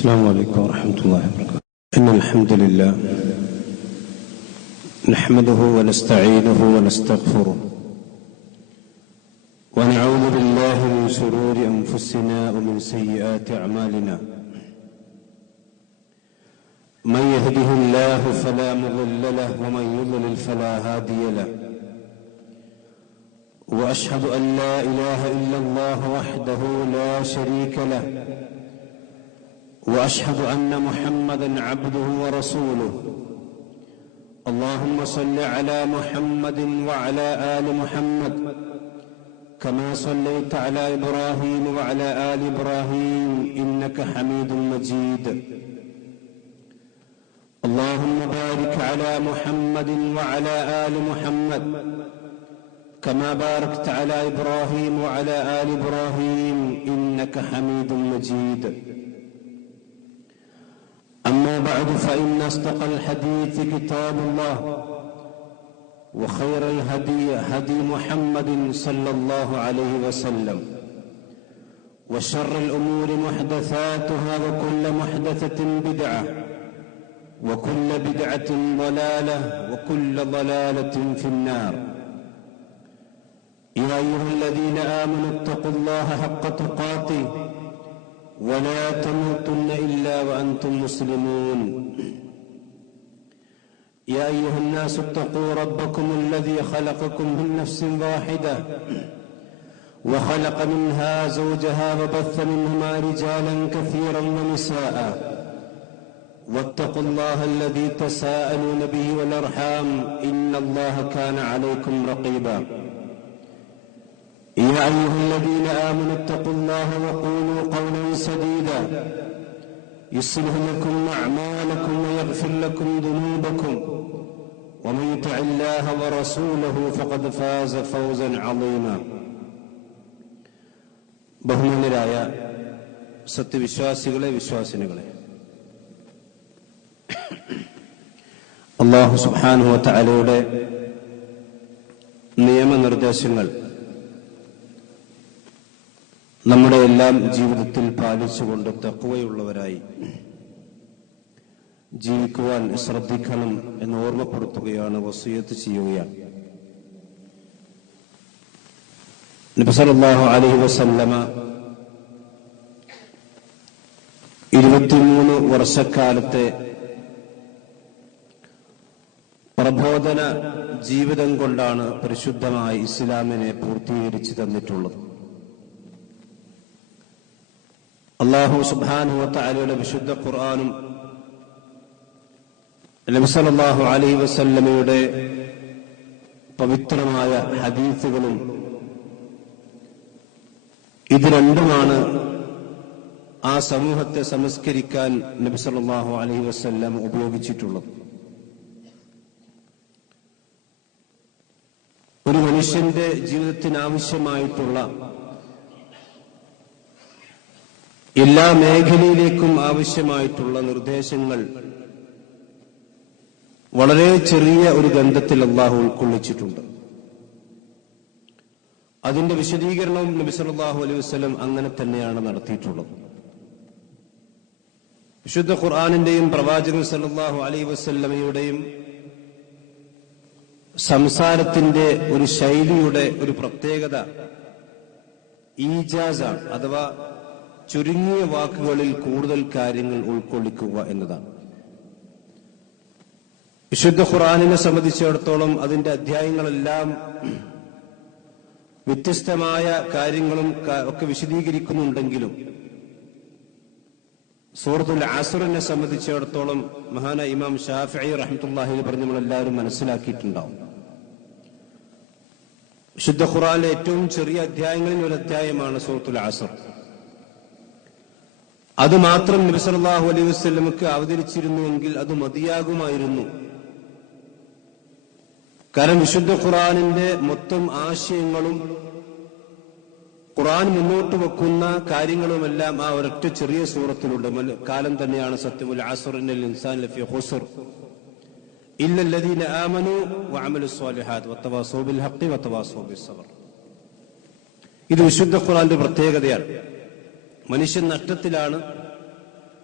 السلام عليكم ورحمة الله وبركاته. إن الحمد لله نحمده ونستعينه ونستغفره ونعوذ بالله من شرور أنفسنا ومن سيئات أعمالنا. من يهده الله فلا مضل له ومن يضلل فلا هادي له. وأشهد أن لا إله إلا الله وحده لا شريك له. وأشهد أن محمدًا عبده ورسوله. اللهم صل على محمد وعلى آل محمد كما صليت على إبراهيم وعلى آل إبراهيم إنك حميد مجيد. اللهم بارك على محمد وعلى آل محمد كما باركت على إبراهيم وعلى آل إبراهيم إنك حميد مجيد. أما بعد فإن أصدق الحديث كتاب الله وخير الهدي هدي محمد صلى الله عليه وسلم وشر الأمور محدثاتها وكل محدثة بدعة وكل بدعة ضلالة وكل ضلالة في النار. يا أيها الذين آمنوا اتقوا الله حق تقاته ولا تموتن إلا وأنتم مسلمون. يا أيها الناس اتقوا ربكم الذي خلقكم من نفس واحدة وخلق منها زوجها وبث منهما رجالا كثيرا ونساء واتقوا الله الذي تساءلون به والأرحام إن الله كان عليكم رقيبا. يا أيها الذين آمنوا اتقوا الله وقولوا قولا سديدا يصلح لكم أعمالكم ويغفر لكم ذنوبكم ومن يطع الله ورسوله فقد فاز فوزا عظيما. ബഹുമാന്യരായ സത്യവിശ്വാസികളെ വിശ്വാസിനികളെ, അല്ലാഹു സുബ്ഹാനഹു വ തആലയുടെ നിയമനിർദ്ദേശങ്ങൾ നമ്മുടെ എല്ലാം ജീവിതത്തിൽ പാലിച്ചുകൊണ്ട് തഖ്വയുള്ളവരായി ജീവിക്കുവാൻ ശ്രദ്ധിക്കണം എന്ന് ഓർമ്മപ്പെടുത്തുകയാണ്, വസിയത്ത് ചെയ്യുകയാണ്. നബി സല്ലല്ലാഹു അലൈഹി വസല്ലമ 23 വർഷക്കാലത്തെ പ്രബോധന ജീവിതം കൊണ്ടാണ് പരിശുദ്ധമായ ഇസ്ലാമിനെ പൂർത്തീകരിച്ചു തന്നിട്ടുള്ളത്. അല്ലാഹു സുബ്ഹാനഹു വ തആലയുടെ വിശുദ്ധ ഖുർആനും നബി സല്ലല്ലാഹു അലൈഹി വസല്ലമയുടെ പവിത്രമായ ഹദീസുകളും ഇത് രണ്ടുമാണ് ആ സമൂഹത്തെ സംസ്കരിക്കാൻ നബി സല്ലല്ലാഹു അലൈഹി വസല്ലം ഉപയോഗിച്ചിട്ടുള്ളത്. ഒരു മനുഷ്യന്റെ ജീവിതത്തിന് ആവശ്യമായിട്ടുള്ള എല്ലാ മേഖലയിലേക്കും ആവശ്യമായിട്ടുള്ള നിർദ്ദേശങ്ങൾ വളരെ ചെറിയ ഒരു ഗ്രന്ഥത്തിൽ അല്ലാഹു ഉൾക്കൊള്ളിച്ചിട്ടുണ്ട്. അതിന്റെ വിശദീകരണവും നബി സല്ലല്ലാഹു അലൈഹി വസല്ലം അങ്ങനെ തന്നെയാണ് നടത്തിയിട്ടുള്ളത്. വിശുദ്ധ ഖുർആനിന്റെയും പ്രവാചകൻ സല്ലല്ലാഹു അലൈഹി വസല്ലമയുടെയും സംസാരത്തിന്റെ ഒരു ശൈലിയുടെ ഒരു പ്രത്യേകത ഈജാസാണ്, അഥവാ ചുരുങ്ങിയ വാക്കുകളിൽ കൂടുതൽ കാര്യങ്ങൾ ഉൾക്കൊള്ളിക്കുക എന്നതാണ്. വിശുദ്ധ ഖുർആനിനെ സംബന്ധിച്ചിടത്തോളം അതിന്റെ അധ്യായങ്ങളെല്ലാം വ്യത്യസ്തമായ കാര്യങ്ങളും ഒക്കെ വിശദീകരിക്കുന്നുണ്ടെങ്കിലും സൂറത്തുൽ അസ്റിനെ സംബന്ധിച്ചിടത്തോളം മഹാനായ ഇമാം ഷാഫിഈ റഹ്മത്തുള്ളാഹി അലൈഹി പറഞ്ഞ് നമ്മളെല്ലാവരും മനസ്സിലാക്കിയിട്ടുണ്ടാവും. വിശുദ്ധ ഖുർആനിലെ ഏറ്റവും ചെറിയ അധ്യായങ്ങളിൽ ഒരു അധ്യായമാണ് സൂറത്തുൽ അസ്ർ. അത് മാത്രം നബി സല്ലല്ലാഹു അലൈഹി വസല്ലമക്ക് അവതരിച്ചിരുന്നുവെങ്കിൽ അത് മതിയാകുമായിരുന്നു. കാരണം വിശുദ്ധ ഖുർആനിന്റെ മൊത്തം ആശയങ്ങളും ഖുർആൻ മുന്നോട്ട് വെക്കുന്ന കാര്യങ്ങളുമെല്ലാം ആ ഒരൊറ്റ ചെറിയ സൂറത്തിലുണ്ട്. കാലം തന്നെയാണ് സത്യം. വൽ അസ്ർ ഇന്നൽ ഇൻസാന ലഫീ ഖുസ്ർ ഇല്ലല്ലദീന ആമനൂ വഅമലുസ് സ്വാലിഹാത്ത് വതവാസൗ ബിൽ ഹഖ് വതവാസൗ ബിസ് സബ്ർ. ഇത് വിശുദ്ധ ഖുർആന്റെ പ്രത്യേകതയാണ്. മനുഷ്യൻ നഷ്ടത്തിലാണ്,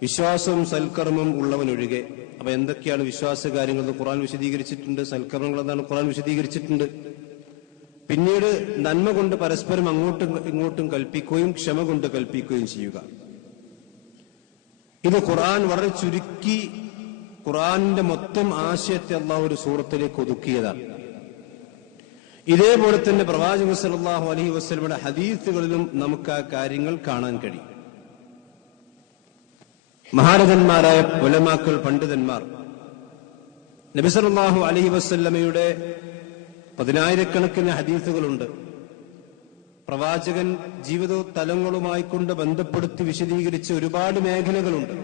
വിശ്വാസവും സൽക്കർമ്മം ഉള്ളവനൊഴികെ. അപ്പൊ എന്തൊക്കെയാണ് വിശ്വാസ കാര്യങ്ങൾ ഖുർആൻ വിശദീകരിച്ചിട്ടുണ്ട്, സൽക്കർമ്മങ്ങൾ എന്താണ് ഖുർആൻ വിശദീകരിച്ചിട്ടുണ്ട്. പിന്നീട് നന്മ കൊണ്ട് പരസ്പരം അങ്ങോട്ടും ഇങ്ങോട്ടും കൽപ്പിക്കുകയും ക്ഷമ കൊണ്ട് കൽപ്പിക്കുകയും ചെയ്യുക. ഇത് ഖുർആൻ വളരെ ചുരുക്കി ഖുർആനിന്റെ മൊത്തം ആശയത്തെ അല്ലാഹു ഒരു സൂറത്തിലേക്ക് ഒതുക്കിയതാണ്. ഇതേപോലെ തന്നെ പ്രവാചകൻ സല്ലല്ലാഹു അലൈഹി വസല്ലമയുടെ ഹദീസുകളിലും നമുക്ക് ആ കാര്യങ്ങൾ കാണാൻ കഴിയും. മഹാരഥന്മാരായ ഉലമാക്കൾ, പണ്ഡിതന്മാർ നബി സല്ലല്ലാഹു അലൈഹി വസല്ലമയുടെ പതിനായിരക്കണക്കിന് ഹദീസുകളുണ്ട്. പ്രവാചകൻ ജീവിത തലങ്ങളുമായി കൊണ്ട് ബന്ധപ്പെടുത്തി വിശദീകരിച്ച ഒരുപാട് മേഖലകളുണ്ട്.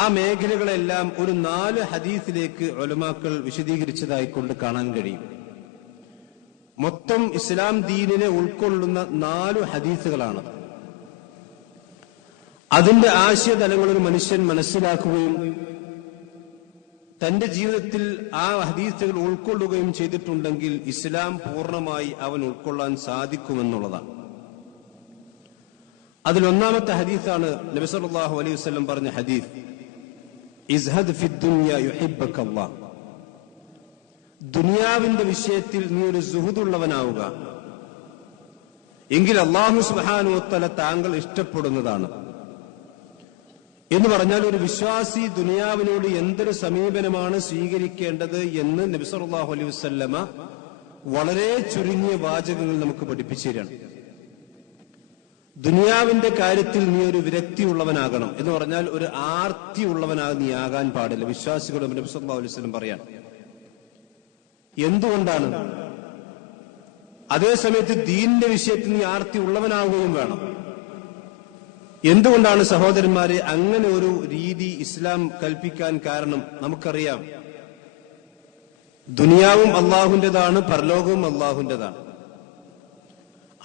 ആ മേഖലകളെല്ലാം ഒരു 4 ഹദീസിലേക്ക് ഉലമാക്കൾ വിശദീകരിച്ചതായിക്കൊണ്ട് കാണാൻ കഴിയും. മൊത്തം ഇസ്ലാം ദീനിനെ ഉൾക്കൊള്ളുന്ന 4 ഹദീസുകളാണ്. അതിന്റെ ആശയതലങ്ങൾ ഒരു മനുഷ്യൻ മനസ്സിലാക്കുകയും തന്റെ ജീവിതത്തിൽ ആ ഹദീസുകൾ ഉൾക്കൊള്ളുകയും ചെയ്തിട്ടുണ്ടെങ്കിൽ ഇസ്ലാം പൂർണ്ണമായി അവൻ ഉൾക്കൊള്ളാൻ സാധിക്കുമെന്നുള്ളതാണ്. അതിലൊന്നാമത്തെ ഹദീസാണ് നബി സല്ലല്ലാഹു അലൈഹി വസല്ലം പറഞ്ഞ ഹദീസ്, ഇസ്ഹദ് ഫിദ്ദുനിയ യുഹിബ്ബക്കല്ലാഹ്. ദുനിയാവിന്റെ വിഷയത്തിൽ നീ ഒരു സുഹൃദുള്ളവനാവുക, എങ്കിൽ അല്ലാഹു സുബ്ഹാനഹു വ തആല താങ്കൾ ഇഷ്ടപ്പെടുന്നതാണ്. എന്ന് പറഞ്ഞാൽ ഒരു വിശ്വാസി ദുനിയാവിനോട് എന്തൊരു സമീപനമാണ് സ്വീകരിക്കേണ്ടത് എന്ന് നബി സല്ലല്ലാഹു അലൈഹി വസല്ലമ വളരെ ചുരുങ്ങിയ വാചകങ്ങൾ നമുക്ക് പഠിപ്പിച്ചു തരാണ്. ദുനിയാവിന്റെ കാര്യത്തിൽ നീ ഒരു വിരക്തിയുള്ളവനാകണം എന്ന് പറഞ്ഞാൽ ഒരു ആർത്തിയുള്ളവനായി നീ ആകാൻ പാടില്ല. വിശ്വാസികളോട് നബി സല്ലല്ലാഹു അലൈഹി വസല്ലം പറയാണ്. എന്തുകൊണ്ടാണ്? അതേസമയത്ത് ദീനിന്റെ വിഷയത്തിൽ നീ ആർത്തി ഉള്ളവനാവുകയും വേണം. എന്തുകൊണ്ടാണ് സഹോദരന്മാരെ അങ്ങനെ ഒരു രീതി ഇസ്ലാം കൽപ്പിക്കാൻ കാരണം? നമുക്കറിയാം, ദുനിയാവും അള്ളാഹുവിന്റേതാണ്, പരലോകവും അള്ളാഹുവിന്റേതാണ്.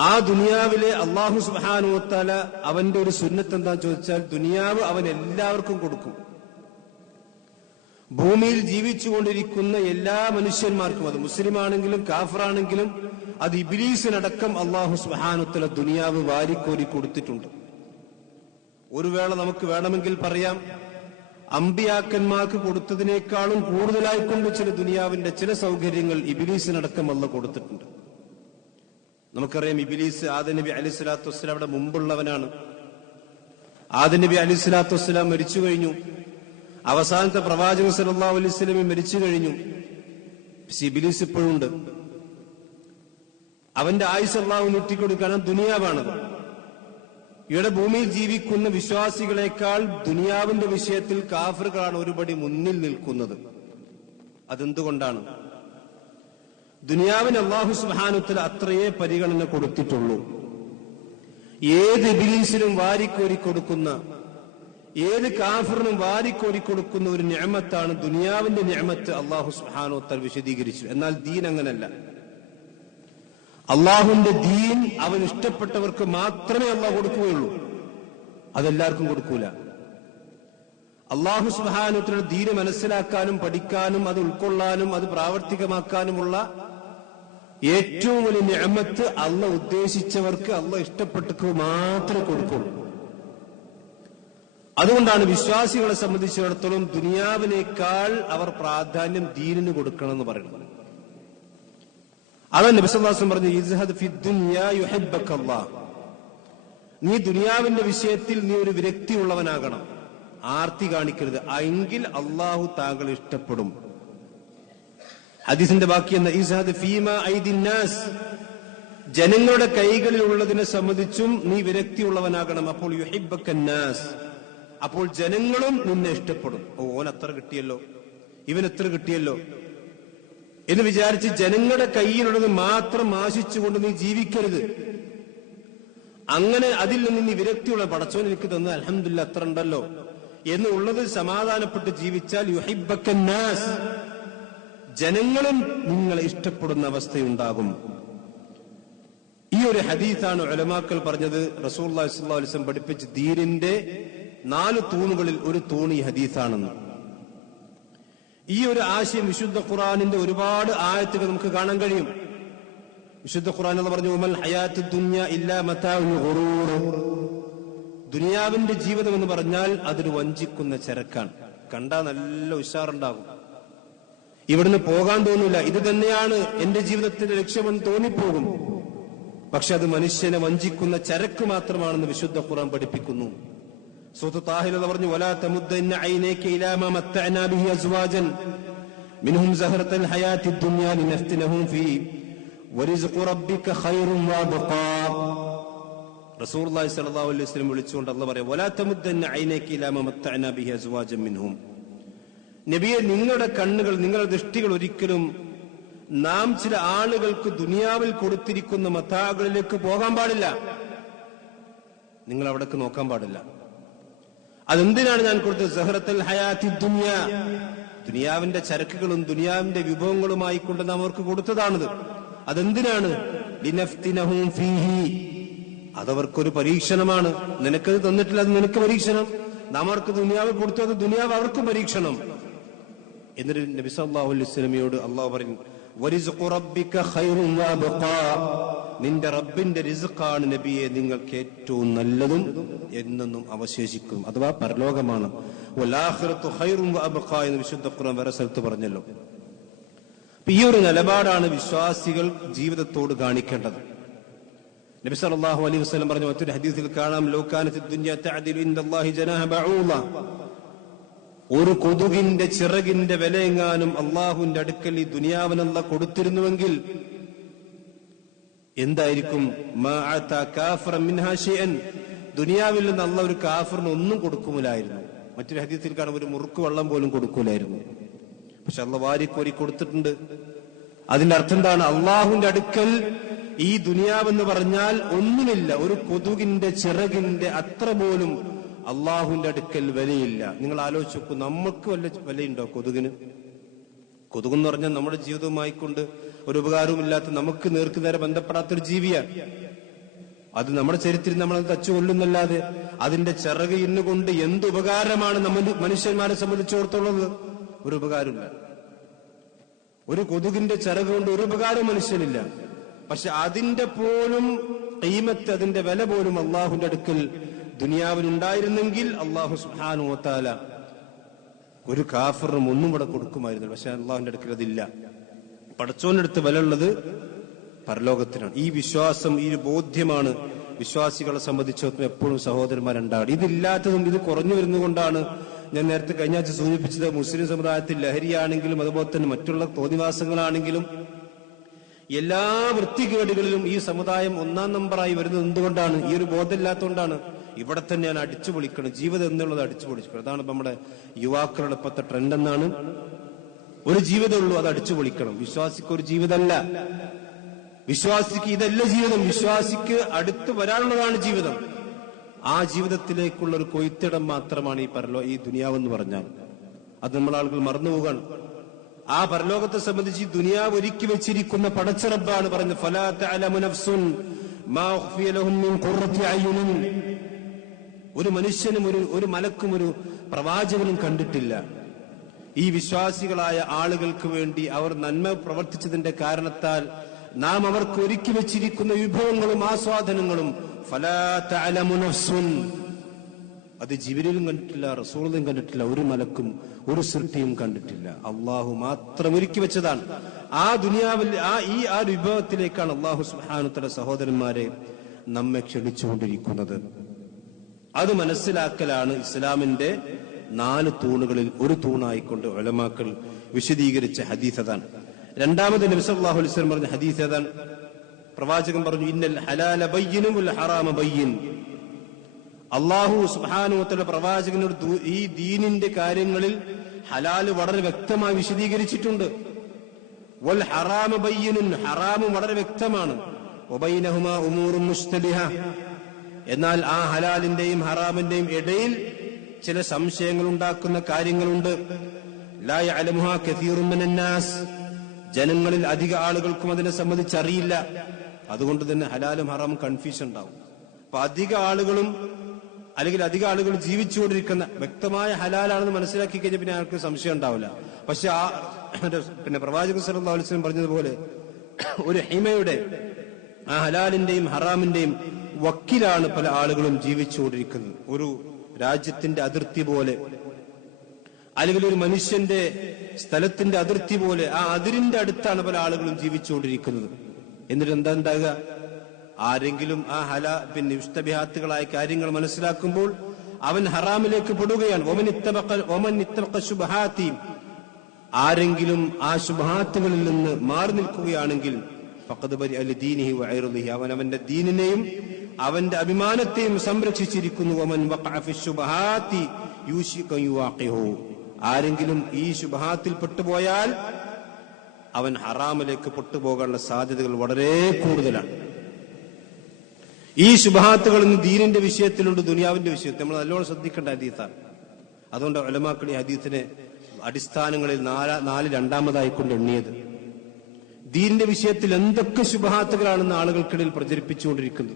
ആ ദുനിയാവിലെ അള്ളാഹു സുബ്ഹാനഹു വ തആല അവന്റെ ഒരു സുന്നത്ത് എന്താന്ന് ചോദിച്ചാൽ, ദുനിയാവ് അവൻ എല്ലാവർക്കും കൊടുക്കും. ഭൂമിയിൽ ജീവിച്ചുകൊണ്ടിരിക്കുന്ന എല്ലാ മനുഷ്യന്മാർക്കും, അത് മുസ്ലിമാണെങ്കിലും കാഫിറാണെങ്കിലും, അത് ഇബ്ലീസിനടക്കം അള്ളാഹു സുബ്ഹാനഹു വ തആല ദുനിയാവ് വാരിക്കോരി കൊടുത്തിട്ടുണ്ട്. ഒരു വേള നമുക്ക് വേണമെങ്കിൽ പറയാം, അമ്പിയാക്കന്മാർക്ക് കൊടുത്തതിനേക്കാളും കൂടുതലായിക്കൊണ്ട് ചില ദുനിയാവിന്റെ ചില സൗകര്യങ്ങൾ ഇബ്ലീസിനടക്കം അല്ലാഹു കൊടുത്തിട്ടുണ്ട്. നമുക്കറിയാം, ഇബ്ലീസ് ആദം നബി അലൈഹി സ്വലാത്തു വസ്സലാമിന്റെ മുമ്പുള്ളവനാണ്. ആദം നബി അലൈഹി സ്വലാത്തു വസ്സലാം മരിച്ചു കഴിഞ്ഞു. അവസാനത്തെ പ്രവാചകൻ സല്ലല്ലാഹു അലൈഹി വസല്ലം മരിച്ചു കഴിഞ്ഞു. പക്ഷെ ഇബ്ലീസ് ഇപ്പോഴുണ്ട്. അവന്റെ ആയുസ് അല്ലാഹു നീട്ടിക്കൊടുക്കാൻ ദുനിയാവാണത്. ഇവിടെ ഭൂമിയിൽ ജീവിക്കുന്ന വിശ്വാസികളെക്കാൾ ദുനിയാവിന്റെ വിഷയത്തിൽ കാഫിറുകളാണ് ഒരുപടി മുന്നിൽ നിൽക്കുന്നത്. അതെന്തുകൊണ്ടാണ്? ദുനിയാവിന് അല്ലാഹു സുബ്ഹാനഹു വ തആല അത്രയേ പരിഗണന കൊടുത്തിട്ടുള്ളൂ. ഏത് ഇബ്ലീസിനും വാരിക്കോരി കൊടുക്കുന്ന, ഏത് കാഫിറിനും വാരിക്കോരി കൊടുക്കുന്ന ഒരു നിഅമത്താണ് ദുനിയാവിന്റെ നിഅമത്ത്. അല്ലാഹു സുബ്ഹാനഹു വ തആല വിശദീകരിച്ചു. എന്നാൽ ദീൻ അങ്ങനല്ല. അള്ളാഹുവിന്റെ ദീൻ അവൻ ഇഷ്ടപ്പെട്ടവർക്ക് മാത്രമേ അള്ളാഹു കൊടുക്കുകയുള്ളൂ, അതെല്ലാവർക്കും കൊടുക്കൂല. അള്ളാഹു സുബ്ഹാനഹു വ തആല ദീന് മനസ്സിലാക്കാനും പഠിക്കാനും അത് ഉൾക്കൊള്ളാനും അത് പ്രാവർത്തികമാക്കാനുമുള്ള ഏറ്റവും വലിയ നിഅമത്ത് അള്ളാഹു ഉദ്ദേശിച്ചവർക്ക്, അള്ളാഹു ഇഷ്ടപ്പെട്ടവർക്ക് മാത്രമേ കൊടുക്കുള്ളൂ. അതുകൊണ്ടാണ് വിശ്വാസികളെ സംബന്ധിച്ചിടത്തോളം ദുനിയാവിനേക്കാൾ അവർ പ്രാധാന്യം ദീനിന് കൊടുക്കണം എന്ന് പറയുന്നത്. അതാണ് നബി സല്ലല്ലാഹു അലൈഹി വസല്ലം പറഞ്ഞു, ഇസ്ഹദ് ഫിദ്ദുനിയ യുഹിബ്ബക്കല്ലാഹ്. നീ ദുനിയാവിന്റെ വിഷയത്തിൽ നീ ഒരു വിരക്തിയുള്ളവനാകണം, ആർത്തി കാണിക്കരുത്, എങ്കിൽ അള്ളാഹു താങ്കൾ ഇഷ്ടപ്പെടും. ഹദീസിന്റെ ബാക്കി എന്ന ഇസ്ഹദ് ഫീമാ ഐദിന്നാസ്, ജനങ്ങളുടെ കൈകളിൽ ഉള്ളതിനെ സംബന്ധിച്ചും നീ വിരക്തിയുള്ളവനാകണം. അപ്പോൾ യുഹിബ്ബക്കന്നാസ്, അപ്പോൾ ജനങ്ങളും നിന്നെ ഇഷ്ടപ്പെടും. ഓൻ അത്ര കിട്ടിയല്ലോ, ഇവൻ എത്ര കിട്ടിയല്ലോ എന്ന് വിചാരിച്ച് ജനങ്ങളുടെ കയ്യിലുള്ളത് മാത്രം ആശിച്ചുകൊണ്ട് നീ ജീവിക്കരുത്. അങ്ങനെ അതിൽ നിന്ന് നീ വിരക്തിയുള്ള, പടച്ചോൻ എനിക്ക് തന്നത് അൽഹംദുലില്ലാഹ് അത്ര ഉണ്ടല്ലോ എന്നുള്ളത് സമാധാനപ്പെട്ട് ജീവിച്ചാൽ യുഹിബ്ബക്കന്നാസ്, ജനങ്ങളും നിങ്ങളെ ഇഷ്ടപ്പെടുന്ന അവസ്ഥയുണ്ടാകും. ഈ ഒരു ഹദീസാണ് ഉലമാക്കൾ പറഞ്ഞത് റസൂലുള്ളാഹി സ്വല്ലല്ലാഹു അലൈഹി വസല്ലം പഠിപ്പിച്ച ദീനിന്റെ 4 തൂണുകളിൽ ഒരു തൂണ് ഈ ഹദീസാണെന്ന്. ഈ ഒരു ആശയം വിശുദ്ധ ഖുർആനിന്റെ ഒരുപാട് ആയത്തുകൾ നമുക്ക് കാണാൻ കഴിയും. വിശുദ്ധ ഖുർആൻ എന്ന് പറഞ്ഞു, വമൽ ഹയാത്തുദ് ദുനിയ ഇല്ലാ മതാഉൽ ഗുറൂർ, ദുനിയാവിന്റെ ജീവിതം എന്ന് പറഞ്ഞാൽ അതൊരു വഞ്ചിക്കുന്ന ചരക്കാണ്. കണ്ടാൽ നല്ല ഉഷാറുണ്ടാകും, ഇവിടുന്ന് പോകാൻ തോന്നില്ല, ഇത് തന്നെയാണ് എന്റെ ജീവിതത്തിന്റെ ലക്ഷ്യമെന്ന് തോന്നിപ്പോകും. പക്ഷെ അത് മനുഷ്യനെ വഞ്ചിക്കുന്ന ചരക്ക് മാത്രമാണെന്ന് വിശുദ്ധ ഖുർആൻ പഠിപ്പിക്കുന്നു. സൂറത്ത് താഹിൽ പറഞ്ഞു, വലാ തമുദ്ദന്ന ഐനൈക ഇലാ മാ മത്തഅനാ ബിഹി അസ്വാജൻ മിൻഹും സഹറത്തുൽ ഹയാത്തിദ് ദുനിയാ ലിനഫ്തിനഹും ഫീഹി വറിസ്ഖു റബ്ബിക ഖൈറുൻ വഅബ്ഖാ. റസൂലുള്ളാഹി സ്വല്ലല്ലാഹു അലൈഹി വസല്ലം വിളിച്ചുകൊണ്ട് അല്ലാഹു പറയാ, വലാ തമുദ്ദന്ന ഐനൈക ഇലാ മാ മത്തഅനാ ബിഹി അസ്വാജൻ മിൻഹും. നബിയെ, നിങ്ങളുടെ കണ്ണുകൾ, നിങ്ങളുടെ ദൃഷ്ടികൾ ഒരിക്കലും നാം ചില ആളുകൾക്ക് ദുനിയാവിൽ കൊടുത്തിരിക്കുന്ന മതാകളിലേക്ക് പോകാൻ പാടില്ല. നിങ്ങൾ അവിടേക്ക് നോക്കാൻ പാടില്ല. അതെന്തിനാണ് ഞാൻ കൊടുത്തത്? സഹറത്തുൽ ഹയാത്തിദ് ദുനിയ, ദുനിയാവിന്റെ ചരക്കുകളും ദുനിയാവിന്റെ വിഭവങ്ങളുമായി കൊണ്ട് നാം അവർക്ക് കൊടുത്തതാണിത്. അതെന്തിനാണ്? ലിനഫ്തിനഹും ഫീഹി, അതവർക്കൊരു പരീക്ഷണമാണ്. നിനക്കത് തന്നിട്ടില്ല, അത് നിനക്ക് പരീക്ഷണം. നാം അവർക്ക് ദുനിയാവ് കൊടുത്തു, അത് ദുനിയാവ് അവർക്കും പരീക്ഷണം. എന്നിട്ട് നബി സല്ലല്ലാഹു അലൈഹി വസല്ലമയോട് അല്ലാഹു പറഞ്ഞു, വറിസ്ഖു റബ്ബിക ഖൈറുൻ വഅബ്ഖാ, നിന്റെ റബ്ബിന്റെ റിസ്ഖാണ് നബിയെ നിങ്ങൾക്ക് ഏറ്റവും നല്ലതും എന്നെന്നും അവശേഷിക്കും, അഥവാ പരലോകമാണ്. വൽആഖിറത്തു ഖൈറുൻ വഅബ്ഖാ എന്ന് വിശുദ്ധ ഖുർആൻ വേറെ സ്ഥലത്ത് പറഞ്ഞല്ലോ. ഈ ഒരു നിലപാടാണ് വിശ്വാസികൾ ജീവിതത്തോട് കാണിക്കേണ്ടത്. നബി സല്ലല്ലാഹു അലൈഹി വസല്ലം പറഞ്ഞു, മറ്റൊരു ഹദീസിൽ കാണാം, ലൗ കാനത്തിദ് ദുനിയ തഅദിലു ഇൻദല്ലാഹി ജനാഹ ബഊള, ഒരു കൊതുകിന്റെ ചിറകിന്റെ വിലയെങ്ങാനും അള്ളാഹുവിന്റെ അടുക്കൽ ഈ ദുനിയാവിനല്ല കൊടുത്തിരുന്നുവെങ്കിൽ എന്തായിരിക്കും? മാ അതാ കാഫിറൻ മിൻഹാ ശൈഅൻ, ദുനിയാവിൽ നിന്ന് അല്ലാഹു ഒരു കാഫിറിന് ഒന്നും കൊടുക്കുമില്ലായിരുന്നു. മറ്റൊരു ഹദീസിൽ കാണാം, ഒരു മുറുക്ക് വെള്ളം പോലും കൊടുക്കൂലായിരുന്നു. പക്ഷെ അല്ലാഹു വാരിക്കോരി കൊടുത്തിട്ടുണ്ട്. അതിന്റെ അർത്ഥം എന്താണ്? അള്ളാഹുവിന്റെ അടുക്കൽ ഈ ദുനിയാവെന്ന് പറഞ്ഞാൽ ഒന്നുമില്ല. ഒരു കൊതുകിന്റെ ചിറകിന്റെ അത്ര പോലും അള്ളാഹുവിന്റെ അടുക്കൽ വിലയില്ല. നിങ്ങൾ ആലോചിച്ച് നോക്കൂ, നമുക്ക് വല്ല വിലയുണ്ടോ കൊതുകിന്? കൊതുകെന്ന് പറഞ്ഞാൽ നമ്മുടെ ജീവിതവുമായി കൊണ്ട് ഒരു ഉപകാരവും ഇല്ലാത്ത, നമുക്ക് നേർക്ക് നേരെ ബന്ധപ്പെടാത്തൊരു ജീവിയാണ്. അത് നമ്മുടെ ചരിത്രത്തിൽ നമ്മളത് തച്ചു കൊല്ലുന്നല്ലാതെ അതിന്റെ ചിറക് ഇന്നുകൊണ്ട് എന്ത് ഉപകാരമാണ് മനുഷ്യന്മാരെ സംബന്ധിച്ചിടത്തോളം? ഒരു ഉപകാരമില്ല. ഒരു കൊതുകിന്റെ ചിറക് കൊണ്ട് ഒരു ഉപകാരം മനുഷ്യനില്ല. പക്ഷെ അതിന്റെ പോലും ഖീമത്ത്, അതിന്റെ വില പോലും അള്ളാഹുവിന്റെ അടുക്കൽ ദുനിയാവിനുണ്ടായിരുന്നെങ്കിൽ അള്ളാഹു സുബ്ഹാനഹു വ തആല ഒരു കാഫിറിനും ഒന്നും ഇവിടെ കൊടുക്കുമായിരുന്നു. പക്ഷെ അള്ളാഹുവിന്റെ അടുക്കൽ അതില്ല. പടച്ചോന്റെ അടുത്ത് വില ഉള്ളത് പരലോകത്തിനാണ്. ഈ വിശ്വാസം, ഈ ഒരു ബോധ്യമാണ് വിശ്വാസികളെ സംബന്ധിച്ചിടത്തോളം എപ്പോഴും സഹോദരന്മാരുണ്ടാകും. ഇതില്ലാത്തതും ഇത് കുറഞ്ഞു വരുന്നതുകൊണ്ടാണ് ഞാൻ നേരത്തെ കഴിഞ്ഞ ആഴ്ച സൂചിപ്പിച്ചത്, മുസ്ലിം സമുദായത്തിൽ ലഹരിയാണെങ്കിലും അതുപോലെ തന്നെ മറ്റുള്ള തോന്നിവാസങ്ങളാണെങ്കിലും എല്ലാ വൃത്തികേടുകളിലും ഈ സമുദായം ഒന്നാം നമ്പറായി വരുന്നത് എന്തുകൊണ്ടാണ്? ഈ ഒരു ബോധമില്ലാത്തതുകൊണ്ടാണ്. ഇവിടെ തന്നെയാണ് അടിച്ചു പൊളിക്കണം, ജീവിതം എന്നുള്ളത് അടിച്ചു പൊളിക്കണം. അതാണ് നമ്മുടെ യുവാക്കളുടെ ഇപ്പോഴത്തെ ട്രെൻഡ്. എന്നാണ് ഒരു ജീവിതമുള്ളൂ, അത് അടിച്ചു പൊളിക്കണം. വിശ്വാസിക്ക് ഒരു ജീവിതമല്ല, വിശ്വാസിക്ക് ഇതല്ല ജീവിതം. വിശ്വാസിക്ക് അടുത്ത് വരാനുള്ളതാണ് ജീവിതം. ആ ജീവിതത്തിലേക്കുള്ള ഒരു കൊയ്ത്തിടം മാത്രമാണ് ഈ ദുനിയാവെന്ന് പറഞ്ഞാൽ. അത് നമ്മളാളുകൾ മറന്നുപോകാണ്. ആ പരലോകത്തെ സംബന്ധിച്ച് ഈ ദുനിയാവ് ഒരുക്കി വെച്ചിരിക്കുന്ന പടച്ച റബ്ബാണ് പറഞ്ഞത്, ഫലാ തഅലമു നഫ്സുൻ മാ ഉഖ്ഫിയ ലഹും മിൻ ഖുർറത്തി അയ്യുനിൻ. ഒരു മനുഷ്യനും ഒരു മലക്കും ഒരു പ്രവാചകനും കണ്ടിട്ടില്ല ഈ വിശ്വാസികളായ ആളുകൾക്ക് വേണ്ടി അവർ നന്മ പ്രവർത്തിച്ചതിന്റെ കാരണത്താൽ നാം അവർക്ക് ഒരുക്കി വെച്ചിരിക്കുന്ന വിഭവങ്ങളും ആസ്വാദനങ്ങളും. ഫലാ തഅലമു നഫ്സുൻ, അത് ജിബ്രീലും കണ്ടിട്ടില്ല, റസൂലും കണ്ടിട്ടില്ല, ഒരു മലക്കും ഒരു സൃഷ്ടിയും കണ്ടിട്ടില്ല. അള്ളാഹു മാത്രം ഒരുക്കി വെച്ചതാണ്. ആ ദുനിയാവിൽ ആ വിഭവത്തിലേക്കാണ് അള്ളാഹു സുബ്ഹാനഹു വ തആല സഹോദരന്മാരെ നമ്മെ ക്ഷണിച്ചുകൊണ്ടിരിക്കുന്നത്. അത് മനസ്സിലാക്കലാണ് ഇസ്ലാമിന്റെ 4 തൂണുകളിൽ ഒരു തൂണായിക്കൊണ്ട് ഉലമാക്കൾ വിശദീകരിച്ച ഹദീസ് അതാണ്. രണ്ടാമത് നബി സല്ലല്ലാഹു അലൈഹി വസല്ലം പറഞ്ഞ ഹദീസ് ഏതാണ്? പ്രവാചകൻ പറഞ്ഞു, ഇന്നൽ ഹലാല ബയ്യിനും വൽ ഹറാമ ബയ്യിൻ. അള്ളാഹു സുബ്ഹാനഹു വ തആല പ്രവാചകനോട് ഈ ദീനിന്റെ കാര്യങ്ങളിൽ ഹലാല് വളരെ വ്യക്തമായി വിശദീകരിച്ചിട്ടുണ്ട്. വൽ ഹറാമ ബയ്യിനുൻ, ഹറാമും വളരെ വ്യക്തമാണ്. വബൈനഹുമാ ഉമൂറുൻ മുസ്തബിഹ, എന്നാൽ ആ ഹലാലിന്റെയും ഹറാമിന്റെയും ഇടയിൽ ചില സംശയങ്ങൾ ഉണ്ടാക്കുന്ന കാര്യങ്ങളുണ്ട്. ലാ യഅലമുഹാ കസീറുൻ മിനന്നാസ്, ജനങ്ങളിൽ അധിക ആളുകൾക്കും അതിനെ സംബന്ധിച്ച് അറിയില്ല. അതുകൊണ്ട് തന്നെ ഹലാലും ഹറാമും കൺഫ്യൂഷൻ ഉണ്ടാവും. അപ്പൊ അധിക ആളുകൾ ജീവിച്ചുകൊണ്ടിരിക്കുന്ന വ്യക്തമായ ഹലാലാണെന്ന് മനസ്സിലാക്കി കഴിഞ്ഞാൽ പിന്നെ ആർക്ക് സംശയം ഉണ്ടാവില്ല. പക്ഷെ പിന്നെ പ്രവാചകൻ സല്ലല്ലാഹു അലൈഹി വസല്ലം പറഞ്ഞതുപോലെ ഒരു ഹിമയുടെ, ആ ഹലാലിന്റെയും ഹറാമിന്റെയും വക്കിലാണ് പല ആളുകളും ജീവിച്ചുകൊണ്ടിരിക്കുന്നത്. ഒരു രാജ്യത്തിന്റെ അതിർത്തി പോലെ, അല്ലെങ്കിൽ ഒരു മനുഷ്യന്റെ സ്ഥലത്തിന്റെ അതിർത്തി പോലെ ആ അതിരിന്റെ അടുത്താണ് പല ആളുകളും ജീവിച്ചുകൊണ്ടിരിക്കുന്നത്. എന്നിട്ട് എന്താ ഉണ്ടാകുക? ആരെങ്കിലും ആ ഇഷ്തബിഹാത്തുകളായ കാര്യങ്ങൾ മനസ്സിലാക്കുമ്പോൾ അവൻ ഹറാമിലേക്ക് പെടുകയാണ്. ആരെങ്കിലും ആ ശുബ്ഹാത്തുകളിൽ നിന്ന് മാറി നിൽക്കുകയാണെങ്കിൽ അവൻ അവന്റെ ദീനിനെയും അവന്റെ അഭിമാനത്തെയും സംരക്ഷിച്ചിരിക്കുന്നു. ആരെങ്കിലും ഈ ശുബ്ഹാത്തിൽ പെട്ടുപോയാൽ അവൻ ഹറാമിലേക്ക് പെട്ടുപോകാനുള്ള സാധ്യതകൾ വളരെ കൂടുതലാണ്. ഈ ശുബ്ഹാത്തുകൾ ഇന്ന് ദീനിന്റെ വിഷയത്തിലുണ്ട്, ദുനിയാവിന്റെ വിഷയത്തിൽ നമ്മൾ നല്ലോണം ശ്രദ്ധിക്കേണ്ട ഹദീസാണ്. അതുകൊണ്ട് ഉലമാക്കൾ ഈ ഹദീസിനെ അടിസ്ഥാനങ്ങളിൽ നാല് രണ്ടാമതായിക്കൊണ്ട് എണ്ണിയത്. ദീനിന്റെ വിഷയത്തിൽ എന്തൊക്കെ ശുബ്ഹാത്തുകളാണെന്ന് ആളുകൾക്കിടയിൽ പ്രചരിപ്പിച്ചുകൊണ്ടിരിക്കുന്നത്.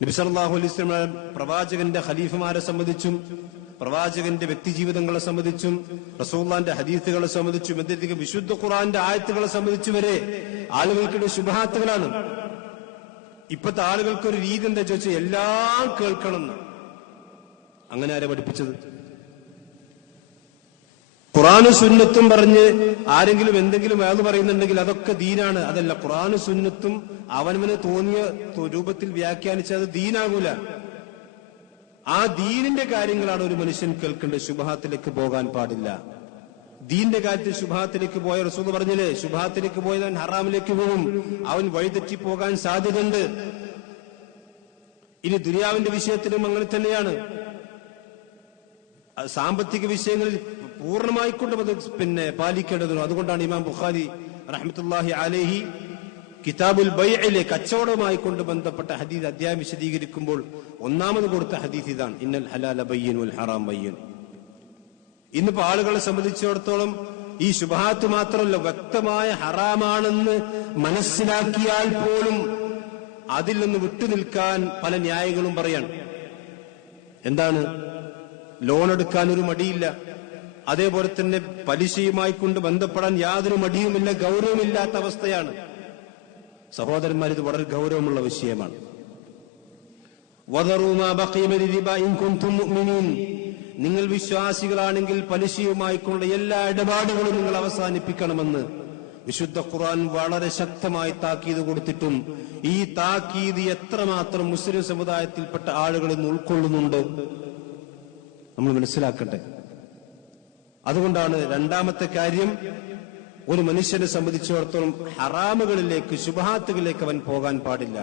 നബി സല്ലല്ലാഹു അലൈഹി വസല്ലം പ്രവാചകന്റെ ഖലീഫമാരെ സംബന്ധിച്ചും പ്രവാചകന്റെ വ്യക്തിജീവിതങ്ങളെ സംബന്ധിച്ചും റസൂലുള്ളാഹിന്റെ ഹദീസുകളെ സംബന്ധിച്ചും എന്തെങ്കിലും വിശുദ്ധ ഖുർആന്റെ ആയത്തുകളെ സംബന്ധിച്ചു വരെ ആളുകൾക്കിടെ ശുബ്ഹാത്തുകളാണ്. ഇപ്പോഴത്തെ ആളുകൾക്കൊരു രീതി എന്താ ചോദിച്ചാൽ എല്ലാം കേൾക്കണം. അങ്ങനെ ആരെ പഠിപ്പിച്ചത്? ഖുർആനും സുന്നത്തും പറഞ്ഞ് ആരെങ്കിലും എന്തെങ്കിലും വേദ പറയുന്നുണ്ടെങ്കിൽ അതൊക്കെ ദീനാണ്. അതല്ല, ഖുർആനും സുന്നത്തും അവനവന് തോന്നിയ രൂപത്തിൽ വ്യാഖ്യാനിച്ചാൽ അത് ദീനാകൂല. ആ ദീനിന്റെ കാര്യങ്ങളാണ് ഒരു മനുഷ്യൻ കേൾക്കേണ്ടത്. ശുബ്ഹാത്തിലേക്ക് പോകാൻ പാടില്ല. ദീന്റെ കാര്യത്തിൽ ശുബ്ഹാത്തിലേക്ക് പോയ റസൂൽ പറഞ്ഞില്ലേ, ശുബ്ഹാത്തിലേക്ക് പോയവൻ ഹറാമിലേക്ക് പോകും, അവൻ വഴിതെറ്റി പോകാൻ സാധ്യതയുണ്ട്. ഇനി ദുനിയാവിന്റെ വിഷയത്തിലും അങ്ങനെ തന്നെയാണ്. സാമ്പത്തിക വിഷയങ്ങളിൽ പൂർണ്ണമായിക്കൊണ്ട് പാലിക്കേണ്ടതുണ്ട്. അതുകൊണ്ടാണ് ഇമാം ബുഖാരി റഹ്മത്തുള്ളാഹി അലൈഹി കിതാബുൽ ബൈഇലെ കച്ചവടവുമായി ബന്ധപ്പെട്ട ഹദീസ് അധ്യായം വിശദീകരിക്കുമ്പോൾ ഒന്നാമത് കൊടുത്ത ഹദീസ് ഇതാണ്, ഇന്നൽ ഹലാല ബയ്യിൻ വൽ ഹറാം ബയ്യിൻ. ഇന്നിപ്പോ ആളുകളെ സംബന്ധിച്ചിടത്തോളം ഈ ശുബ്ഹാത്ത് മാത്രമല്ല, വ്യക്തമായ ഹറാമാണെന്ന് മനസ്സിലാക്കിയാൽ പോലും അതിൽ നിന്ന് വിട്ടുനിൽക്കാൻ പല ന്യായങ്ങളും പറയാണ്. എന്താണ്? ലോൺ എടുക്കാൻ ഒരു മടിയില്ല, അതേപോലെ തന്നെ പലിശയുമായി ബന്ധപ്പെടാൻ യാതൊരു മടിയുമില്ല, ഗൗരവമില്ലാത്ത അവസ്ഥയാണ്. സഹോദരന്മാർ, ഇത് വളരെ ഗൗരവമുള്ള വിഷയമാണ്. നിങ്ങൾ വിശ്വാസികളാണെങ്കിൽ പലിശയുമായിക്കൊണ്ട എല്ലാ ഇടപാടുകളും നിങ്ങൾ അവസാനിപ്പിക്കണമെന്ന് വിശുദ്ധ ഖുർആൻ വളരെ ശക്തമായി താക്കീത് കൊടുത്തിട്ടും ഈ താക്കീത് എത്രമാത്രം മുസ്ലിം സമുദായത്തിൽപ്പെട്ട ആളുകൾ ഇന്ന് ഉൾക്കൊള്ളുന്നുണ്ട് നമ്മൾ മനസ്സിലാക്കട്ടെ. അതുകൊണ്ടാണ് രണ്ടാമത്തെ കാര്യം, ഒരു മനുഷ്യനെ സംബന്ധിച്ചിടത്തോളം ഹറാമുകളിലേക്ക്, ശുബ്ഹാത്തുകളിലേക്ക് അവൻ പോകാൻ പാടില്ല.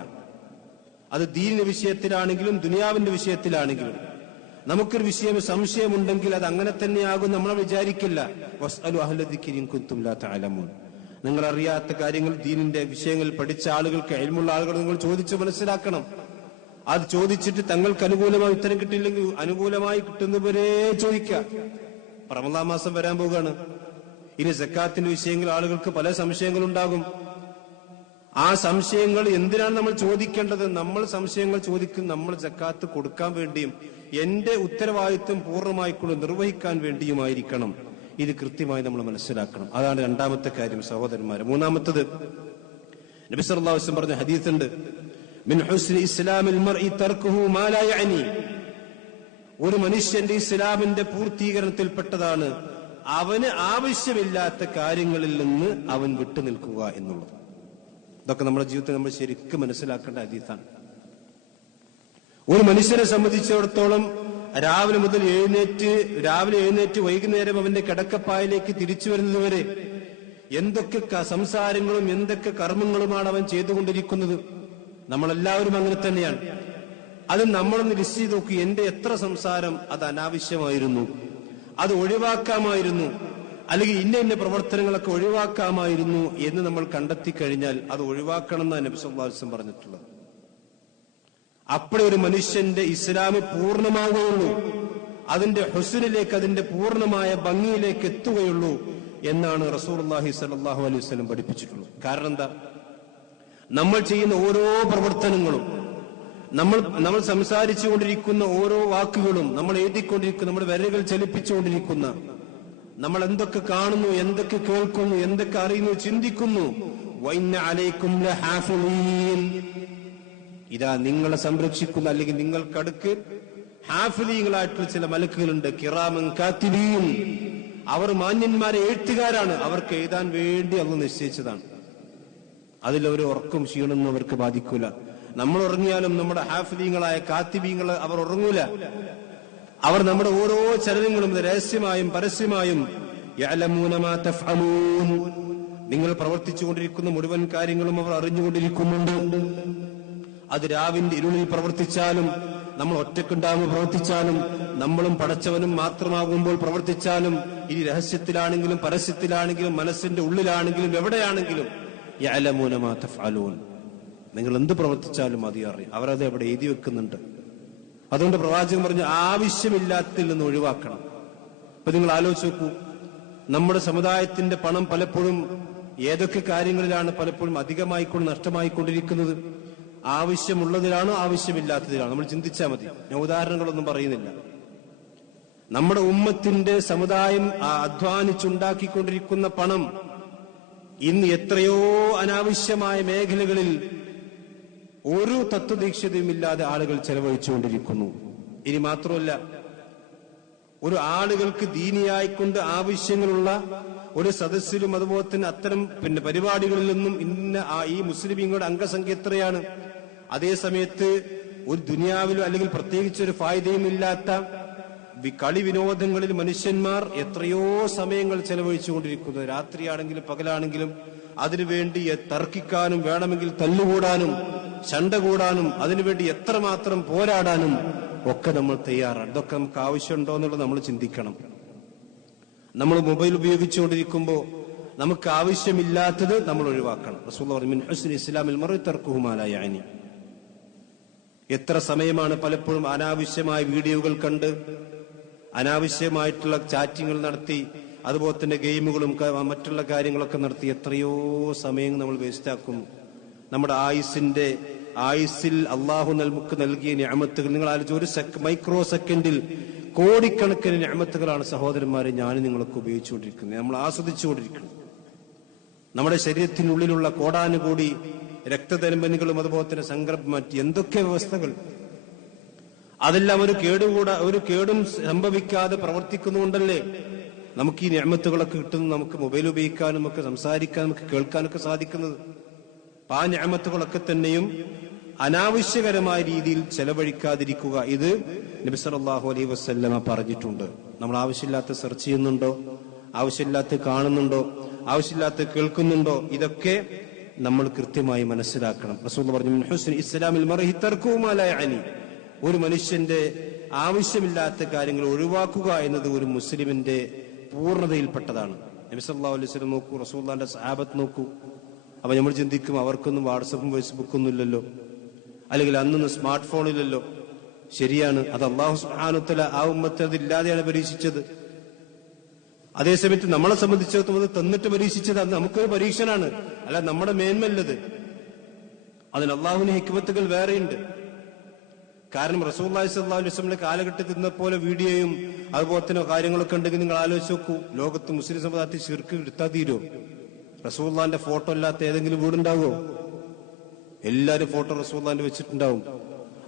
അത് ദീനിന്റെ വിഷയത്തിലാണെങ്കിലും ദുനിയാവിന്റെ വിഷയത്തിലാണെങ്കിലും. നമുക്കൊരു വിഷയം സംശയമുണ്ടെങ്കിൽ അത് അങ്ങനെ തന്നെയാകും നമ്മൾ വിചാരിക്കില്ല. വസ്അലു അഹ്ല ദിക്രി ഇൻ കുൻതും ലാ തഅലമൂൻ. നിങ്ങൾ അറിയാത്ത കാര്യങ്ങൾ, ദീനിന്റെ വിഷയങ്ങൾ പഠിച്ച ആളുകൾക്ക്, ഇൽമുള്ള ആളുകൾ നിങ്ങൾ ചോദിച്ച് മനസ്സിലാക്കണം. അത് ചോദിച്ചിട്ട് തങ്ങൾക്ക് അനുകൂലമായി ഉത്തരം കിട്ടിയില്ലെങ്കിൽ അനുകൂലമായി കിട്ടുന്നവരെ ചോദിക്കുക. റമളാൻ മാസം വരാൻ പോവുകയാണ്. ഇനി സക്കാത്തിന്റെ വിഷയങ്ങൾ ആളുകൾക്ക് പല സംശയങ്ങളുണ്ടാകും. ആ സംശയങ്ങൾ എന്തിനാണ് നമ്മൾ ചോദിക്കേണ്ടത്? നമ്മൾ സംശയങ്ങൾ ചോദിക്കും നമ്മൾ സക്കാത്ത് കൊടുക്കാൻ വേണ്ടിയും എന്റെ ഉത്തരവാദിത്വം പൂർണ്ണമായിക്കൊണ്ട് നിർവഹിക്കാൻ വേണ്ടിയുമായിരിക്കണം. ഇത് കൃത്യമായി നമ്മൾ മനസ്സിലാക്കണം. അതാണ് രണ്ടാമത്തെ കാര്യം സഹോദരന്മാരെ. മൂന്നാമത്തത്, നബി സല്ലല്ലാഹു അലൈഹി വസല്ലം പറഞ്ഞ ഹദീസുണ്ട്, മിൻ ഹുസ്നി ഇസ്ലാമിൽ മർഇ തർക്കുഹു മാ ലാ യഅനി. ഒരു മനുഷ്യന്റെ ഇസ്ലാമിന്റെ പൂർത്തീകരണത്തിൽപ്പെട്ടതാണ് അവന് ആവശ്യമില്ലാത്ത കാര്യങ്ങളിൽ നിന്ന് അവൻ വിട്ടുനിൽക്കുക എന്നുള്ളത്. ഇതൊക്കെ നമ്മുടെ ജീവിതത്തിൽ നമ്മൾ ശരിക്കും മനസ്സിലാക്കേണ്ട ഹദീസാണ്. ഒരു മനുഷ്യനെ സംബന്ധിച്ചിടത്തോളം രാവിലെ എഴുന്നേറ്റ് വൈകുന്നേരം അവന്റെ കിടക്കപ്പായിലേക്ക് തിരിച്ചു വരുന്നതുവരെ എന്തൊക്കെ സംസാരങ്ങളും എന്തൊക്കെ കർമ്മങ്ങളുമാണ് അവൻ ചെയ്തുകൊണ്ടിരിക്കുന്നത്. നമ്മളെല്ലാവരും അങ്ങനെ തന്നെയാണ്. അത് നമ്മളൊന്ന് ലിസ്റ്റ് ചെയ്ത് നോക്കി, എന്റെ എത്ര സംസാരം അത് അനാവശ്യമായിരുന്നു, അത് ഒഴിവാക്കാമായിരുന്നു, അല്ലെങ്കിൽ ഇന്ന പ്രവർത്തനങ്ങളൊക്കെ ഒഴിവാക്കാമായിരുന്നു എന്ന് നമ്മൾ കണ്ടെത്തി കഴിഞ്ഞാൽ അത് ഒഴിവാക്കണം എന്നാണ് നബി സല്ലല്ലാഹു അലൈഹി വസല്ലം പറഞ്ഞിട്ടുള്ളത്. അപ്പോഴേ ഒരു മനുഷ്യന്റെ ഇസ്ലാം പൂർണ്ണമാവുകയുള്ളൂ, അതിന്റെ ഹുസ്നിലേക്ക്, അതിന്റെ പൂർണ്ണമായ ഭംഗിയിലേക്ക് എത്തുകയുള്ളൂ എന്നാണ് റസൂലുള്ളാഹി സ്വല്ലല്ലാഹു അലൈഹി വസല്ലം പഠിപ്പിച്ചിട്ടുള്ളത്. കാരണം എന്താ? നമ്മൾ ചെയ്യുന്ന ഓരോ പ്രവർത്തനങ്ങളും, നമ്മൾ സംസാരിച്ചുകൊണ്ടിരിക്കുന്ന ഓരോ വാക്കുകളും, നമ്മൾ എഴുതിക്കൊണ്ടിരിക്കുന്ന, നമ്മുടെ വിരലുകൾ ചലിപ്പിച്ചുകൊണ്ടിരിക്കുന്ന, നമ്മൾ എന്തൊക്കെ കാണുന്നു, എന്തൊക്കെ കേൾക്കുന്നു, എന്തൊക്കെ അറിയുന്നു, ചിന്തിക്കുന്നു, വഇന്ന അലൈക്കും ലഹാഫിളീൻ, ഇതാ നിങ്ങളെ സംരക്ഷിക്കുന്ന അല്ലെങ്കിൽ നിങ്ങൾക്കടുക്ക് ഹാഫിലീങ്ങളായിട്ടുള്ള ചില മലക്കുകളുണ്ട്, കിറാമൻ കാത്തിബീൻ, അവർ മാന്യന്മാരെ എഴുത്തുകാരാണ്, അവർക്ക് എഴുതാൻ വേണ്ടി അള്ളാഹു നിശ്ചയിച്ചതാണ്. അതിലൊരു ഉറക്കം ക്ഷീണമൊന്നും അവർക്ക് ബാധിക്കൂല. നമ്മൾ ഉറങ്ങിയാലും നമ്മുടെ ഹാഫിലീങ്ങളായ കാത്തിബീങ്ങൾ അവർ ഉറങ്ങൂല. അവർ നമ്മുടെ ഓരോ ചലനങ്ങളും രഹസ്യമായും പരസ്യമായും യഅലമൂന മാ തഫ്അലൂൻ, നിങ്ങൾ പ്രവർത്തിച്ചുകൊണ്ടിരിക്കുന്ന മുഴുവൻ കാര്യങ്ങളും അവർ അറിഞ്ഞുകൊണ്ടിരിക്കുന്നുണ്ട്. അത് രാവിന്റെ ഇരുളിൽ പ്രവർത്തിച്ചാലും, നമ്മൾ ഒറ്റക്കുണ്ടാകുമ്പോൾ പ്രവർത്തിച്ചാലും, നമ്മളും പടച്ചവനും മാത്രമാകുമ്പോൾ പ്രവർത്തിച്ചാലും, ഇനി രഹസ്യത്തിലാണെങ്കിലും പരസ്യത്തിലാണെങ്കിലും മനസ്സിന്റെ ഉള്ളിലാണെങ്കിലും എവിടെയാണെങ്കിലും യഅലമൂന മാ തഫ്അലൂൻ, നിങ്ങൾ എന്ത് പ്രവർത്തിച്ചാലും അത് അറിയും. അവരത് എവിടെ എഴുതി വെക്കുന്നുണ്ട്. അതുകൊണ്ട് പ്രവാചകൻ പറഞ്ഞു ആവശ്യമില്ലാത്തതിൽ നിന്ന് ഒഴിവാക്കണം. ഇപ്പൊ നിങ്ങൾ ആലോചിച്ച് നോക്കൂ, നമ്മുടെ സമുദായത്തിന്റെ പണം പലപ്പോഴും ഏതൊക്കെ കാര്യങ്ങളിലാണ് പലപ്പോഴും അധികമായിക്കൊണ്ട് നഷ്ടമായിക്കൊണ്ടിരിക്കുന്നത്? ആവശ്യമുള്ളതിലാണോ ആവശ്യമില്ലാത്തതിലാണോ? നമ്മൾ ചിന്തിച്ചാൽ മതി. ഞാൻ ഉദാഹരണങ്ങളൊന്നും പറയുന്നില്ല. നമ്മുടെ ഉമ്മത്തിന്റെ സമുദായം അധ്വാനിച്ചുണ്ടാക്കിക്കൊണ്ടിരിക്കുന്ന പണം ഇന്ന് എത്രയോ അനാവശ്യമായ മേഖലകളിൽ ഒരു തത്വദീക്ഷതയുമില്ലാതെ ആളുകൾ ചെലവഴിച്ചുകൊണ്ടിരിക്കുന്നു. ഇനി മാത്രമല്ല, ഒരു ആളുകൾക്ക് ദീനിയായിക്കൊണ്ട് ആവശ്യങ്ങളുള്ള ഒരു സദസ്സിലും അതുപോലെ തന്നെ അത്തരം പരിപാടികളിൽ നിന്നും ഈ മുസ്ലിമീങ്ങളുടെ അംഗസംഖ്യ എത്രയാണ്? അതേ സമയത്ത് ഒരു ദുനിയാവിലും അല്ലെങ്കിൽ പ്രത്യേകിച്ച് ഒരു ഫായിദയും ഇല്ലാത്ത കളി വിനോദങ്ങളിൽ മനുഷ്യന്മാർ എത്രയോ സമയങ്ങൾ ചെലവഴിച്ചുകൊണ്ടിരിക്കുന്നത്. രാത്രിയാണെങ്കിലും പകലാണെങ്കിലും അതിനുവേണ്ടി തർക്കിക്കാനും വേണമെങ്കിൽ തല്ലുകൂടാനും ശണ്ട കൂടാനും അതിനുവേണ്ടി എത്രമാത്രം പോരാടാനും ഒക്കെ നമ്മൾ തയ്യാറാണ്. ഇതൊക്കെ നമുക്ക് ആവശ്യമുണ്ടോ എന്നുള്ളത് നമ്മൾ ചിന്തിക്കണം. നമ്മൾ മൊബൈൽ ഉപയോഗിച്ചുകൊണ്ടിരിക്കുമ്പോൾ നമുക്ക് ആവശ്യമില്ലാത്തത് നമ്മൾ ഒഴിവാക്കണം. റസൂലുള്ളാഹി പറഞ്ഞു മിൻ ഹുസ്നി ഇസ്ലാമിൽ മർഇ തർക്കുഹു മാ ലാ യഅനി. എത്ര സമയമാണ് പലപ്പോഴും അനാവശ്യമായ വീഡിയോകൾ കണ്ട് അനാവശ്യമായിട്ടുള്ള ചാറ്റിങ്ങൾ നടത്തി അതുപോലെ തന്നെ ഗെയിമുകളും മറ്റുള്ള കാര്യങ്ങളൊക്കെ നടത്തി എത്രയോ സമയം നമ്മൾ വേസ്റ്റാക്കുന്നു. നമ്മുടെ ആയുസ്സിൽ അള്ളാഹു നമുക്ക് നൽകിയ നിഅമത്തുകൾ നിങ്ങൾ ആലോചിച്ച്, ഒരു മൈക്രോ സെക്കൻഡിൽ കോടിക്കണക്കിന് നിഅമത്തുകളാണ് സഹോദരന്മാരെ ഞാനും നിങ്ങളൊക്കെ ഉപയോഗിച്ചുകൊണ്ടിരിക്കുന്നത്, നമ്മൾ ആസ്വദിച്ചുകൊണ്ടിരിക്കുന്നത്. നമ്മുടെ ശരീരത്തിനുള്ളിലുള്ള കോടാനുകൂടി രക്തധമനികളും അതുപോലെ തന്നെ സംഗ്രഹം മാറ്റി എന്തൊക്കെ വ്യവസ്ഥകൾ, അതെല്ലാം ഒരു കേടും സംഭവിക്കാതെ പ്രവർത്തിക്കുന്നുകൊണ്ടല്ലേ നമുക്ക് ഈ നിഅമത്തുകളൊക്കെ കിട്ടുന്നത്. നമുക്ക് മൊബൈൽ ഉപയോഗിക്കാനും നമുക്ക് സംസാരിക്കാനും നമുക്ക് കേൾക്കാനൊക്കെ സാധിക്കുന്നത്. ആ നിഅമത്തുകളൊക്കെ തന്നെയും അനാവശ്യകരമായ രീതിയിൽ ചെലവഴിക്കാതിരിക്കുക, ഇത് നബി സല്ലല്ലാഹു അലൈഹി വസല്ലമ പറഞ്ഞിട്ടുണ്ട്. നമ്മൾ ആവശ്യമില്ലാത്ത സെർച്ച് ചെയ്യുന്നുണ്ടോ, ആവശ്യമില്ലാത്ത കാണുന്നുണ്ടോ, ആവശ്യമില്ലാത്ത കേൾക്കുന്നുണ്ടോ, ഇതൊക്കെ നമ്മൾ കൃത്യമായി മനസ്സിലാക്കണം. റസൂലുള്ളാഹി പറഞ്ഞു മിൻ ഹുസ്നി ഇസ്ലാമിൽ മർഇ തർക്കുഹു മാ ലാ യഅനി. ഒരു മനുഷ്യന്റെ ആവശ്യമില്ലാത്ത കാര്യങ്ങൾ ഒഴിവാക്കുക എന്നത് ഒരു മുസ്ലിമിന്റെ പൂർണ്ണതയിൽപ്പെട്ടതാണ്. നബി സല്ലല്ലാഹു അലൈഹി വസല്ലം നോക്കൂ, റസൂലുള്ളാഹിന്റെ സഹാബത്ത് നോക്കൂ. അപ്പൊ നമ്മൾ ചിന്തിക്കും അവർക്കൊന്നും വാട്സപ്പും ഫേസ്ബുക്കൊന്നും ഇല്ലല്ലോ, അല്ലെങ്കിൽ അന്നൊന്നും സ്മാർട്ട് ഫോണില്ലല്ലോ. ശരിയാണ്, അത് അല്ലാഹു സുബ്ഹാനഹു വ തആല ആ ഉമ്മത്തെ അതില്ലാതെയാണ് പരീക്ഷിച്ചത്. അതേസമയത്ത് നമ്മളെ സംബന്ധിച്ചിടത്തോളം അത് തന്നിട്ട് പരീക്ഷിച്ചത് അത് നമുക്കൊരു പരീക്ഷനാണ്, അല്ല നമ്മുടെ മേന്മല്ലത്. അതിന് അള്ളാഹുവിന് ഹിക്മത്തുകൾ വേറെയുണ്ട്. കാരണം റസൂലുള്ളാഹി സ്വല്ലല്ലാഹു അലൈഹി വസല്ലം കാലഘട്ടത്തിൽ നിന്നപോലെ വീഡിയോയും അതുപോലെ തന്നെ കാര്യങ്ങളൊക്കെ ഉണ്ടെങ്കിൽ നിങ്ങൾ ആലോചിച്ച് നോക്കൂ, ലോകത്ത് മുസ്ലിം സമുദായത്തിൽ ശിർക്ക് എടുത്താൽ തീരോ? റസൂലുള്ളാഹിന്റെ ഫോട്ടോ അല്ലാത്ത ഏതെങ്കിലും വീടുണ്ടാവോ? എല്ലാവരും ഫോട്ടോ റസൂലുള്ളാഹിന്റെ വെച്ചിട്ടുണ്ടാവും.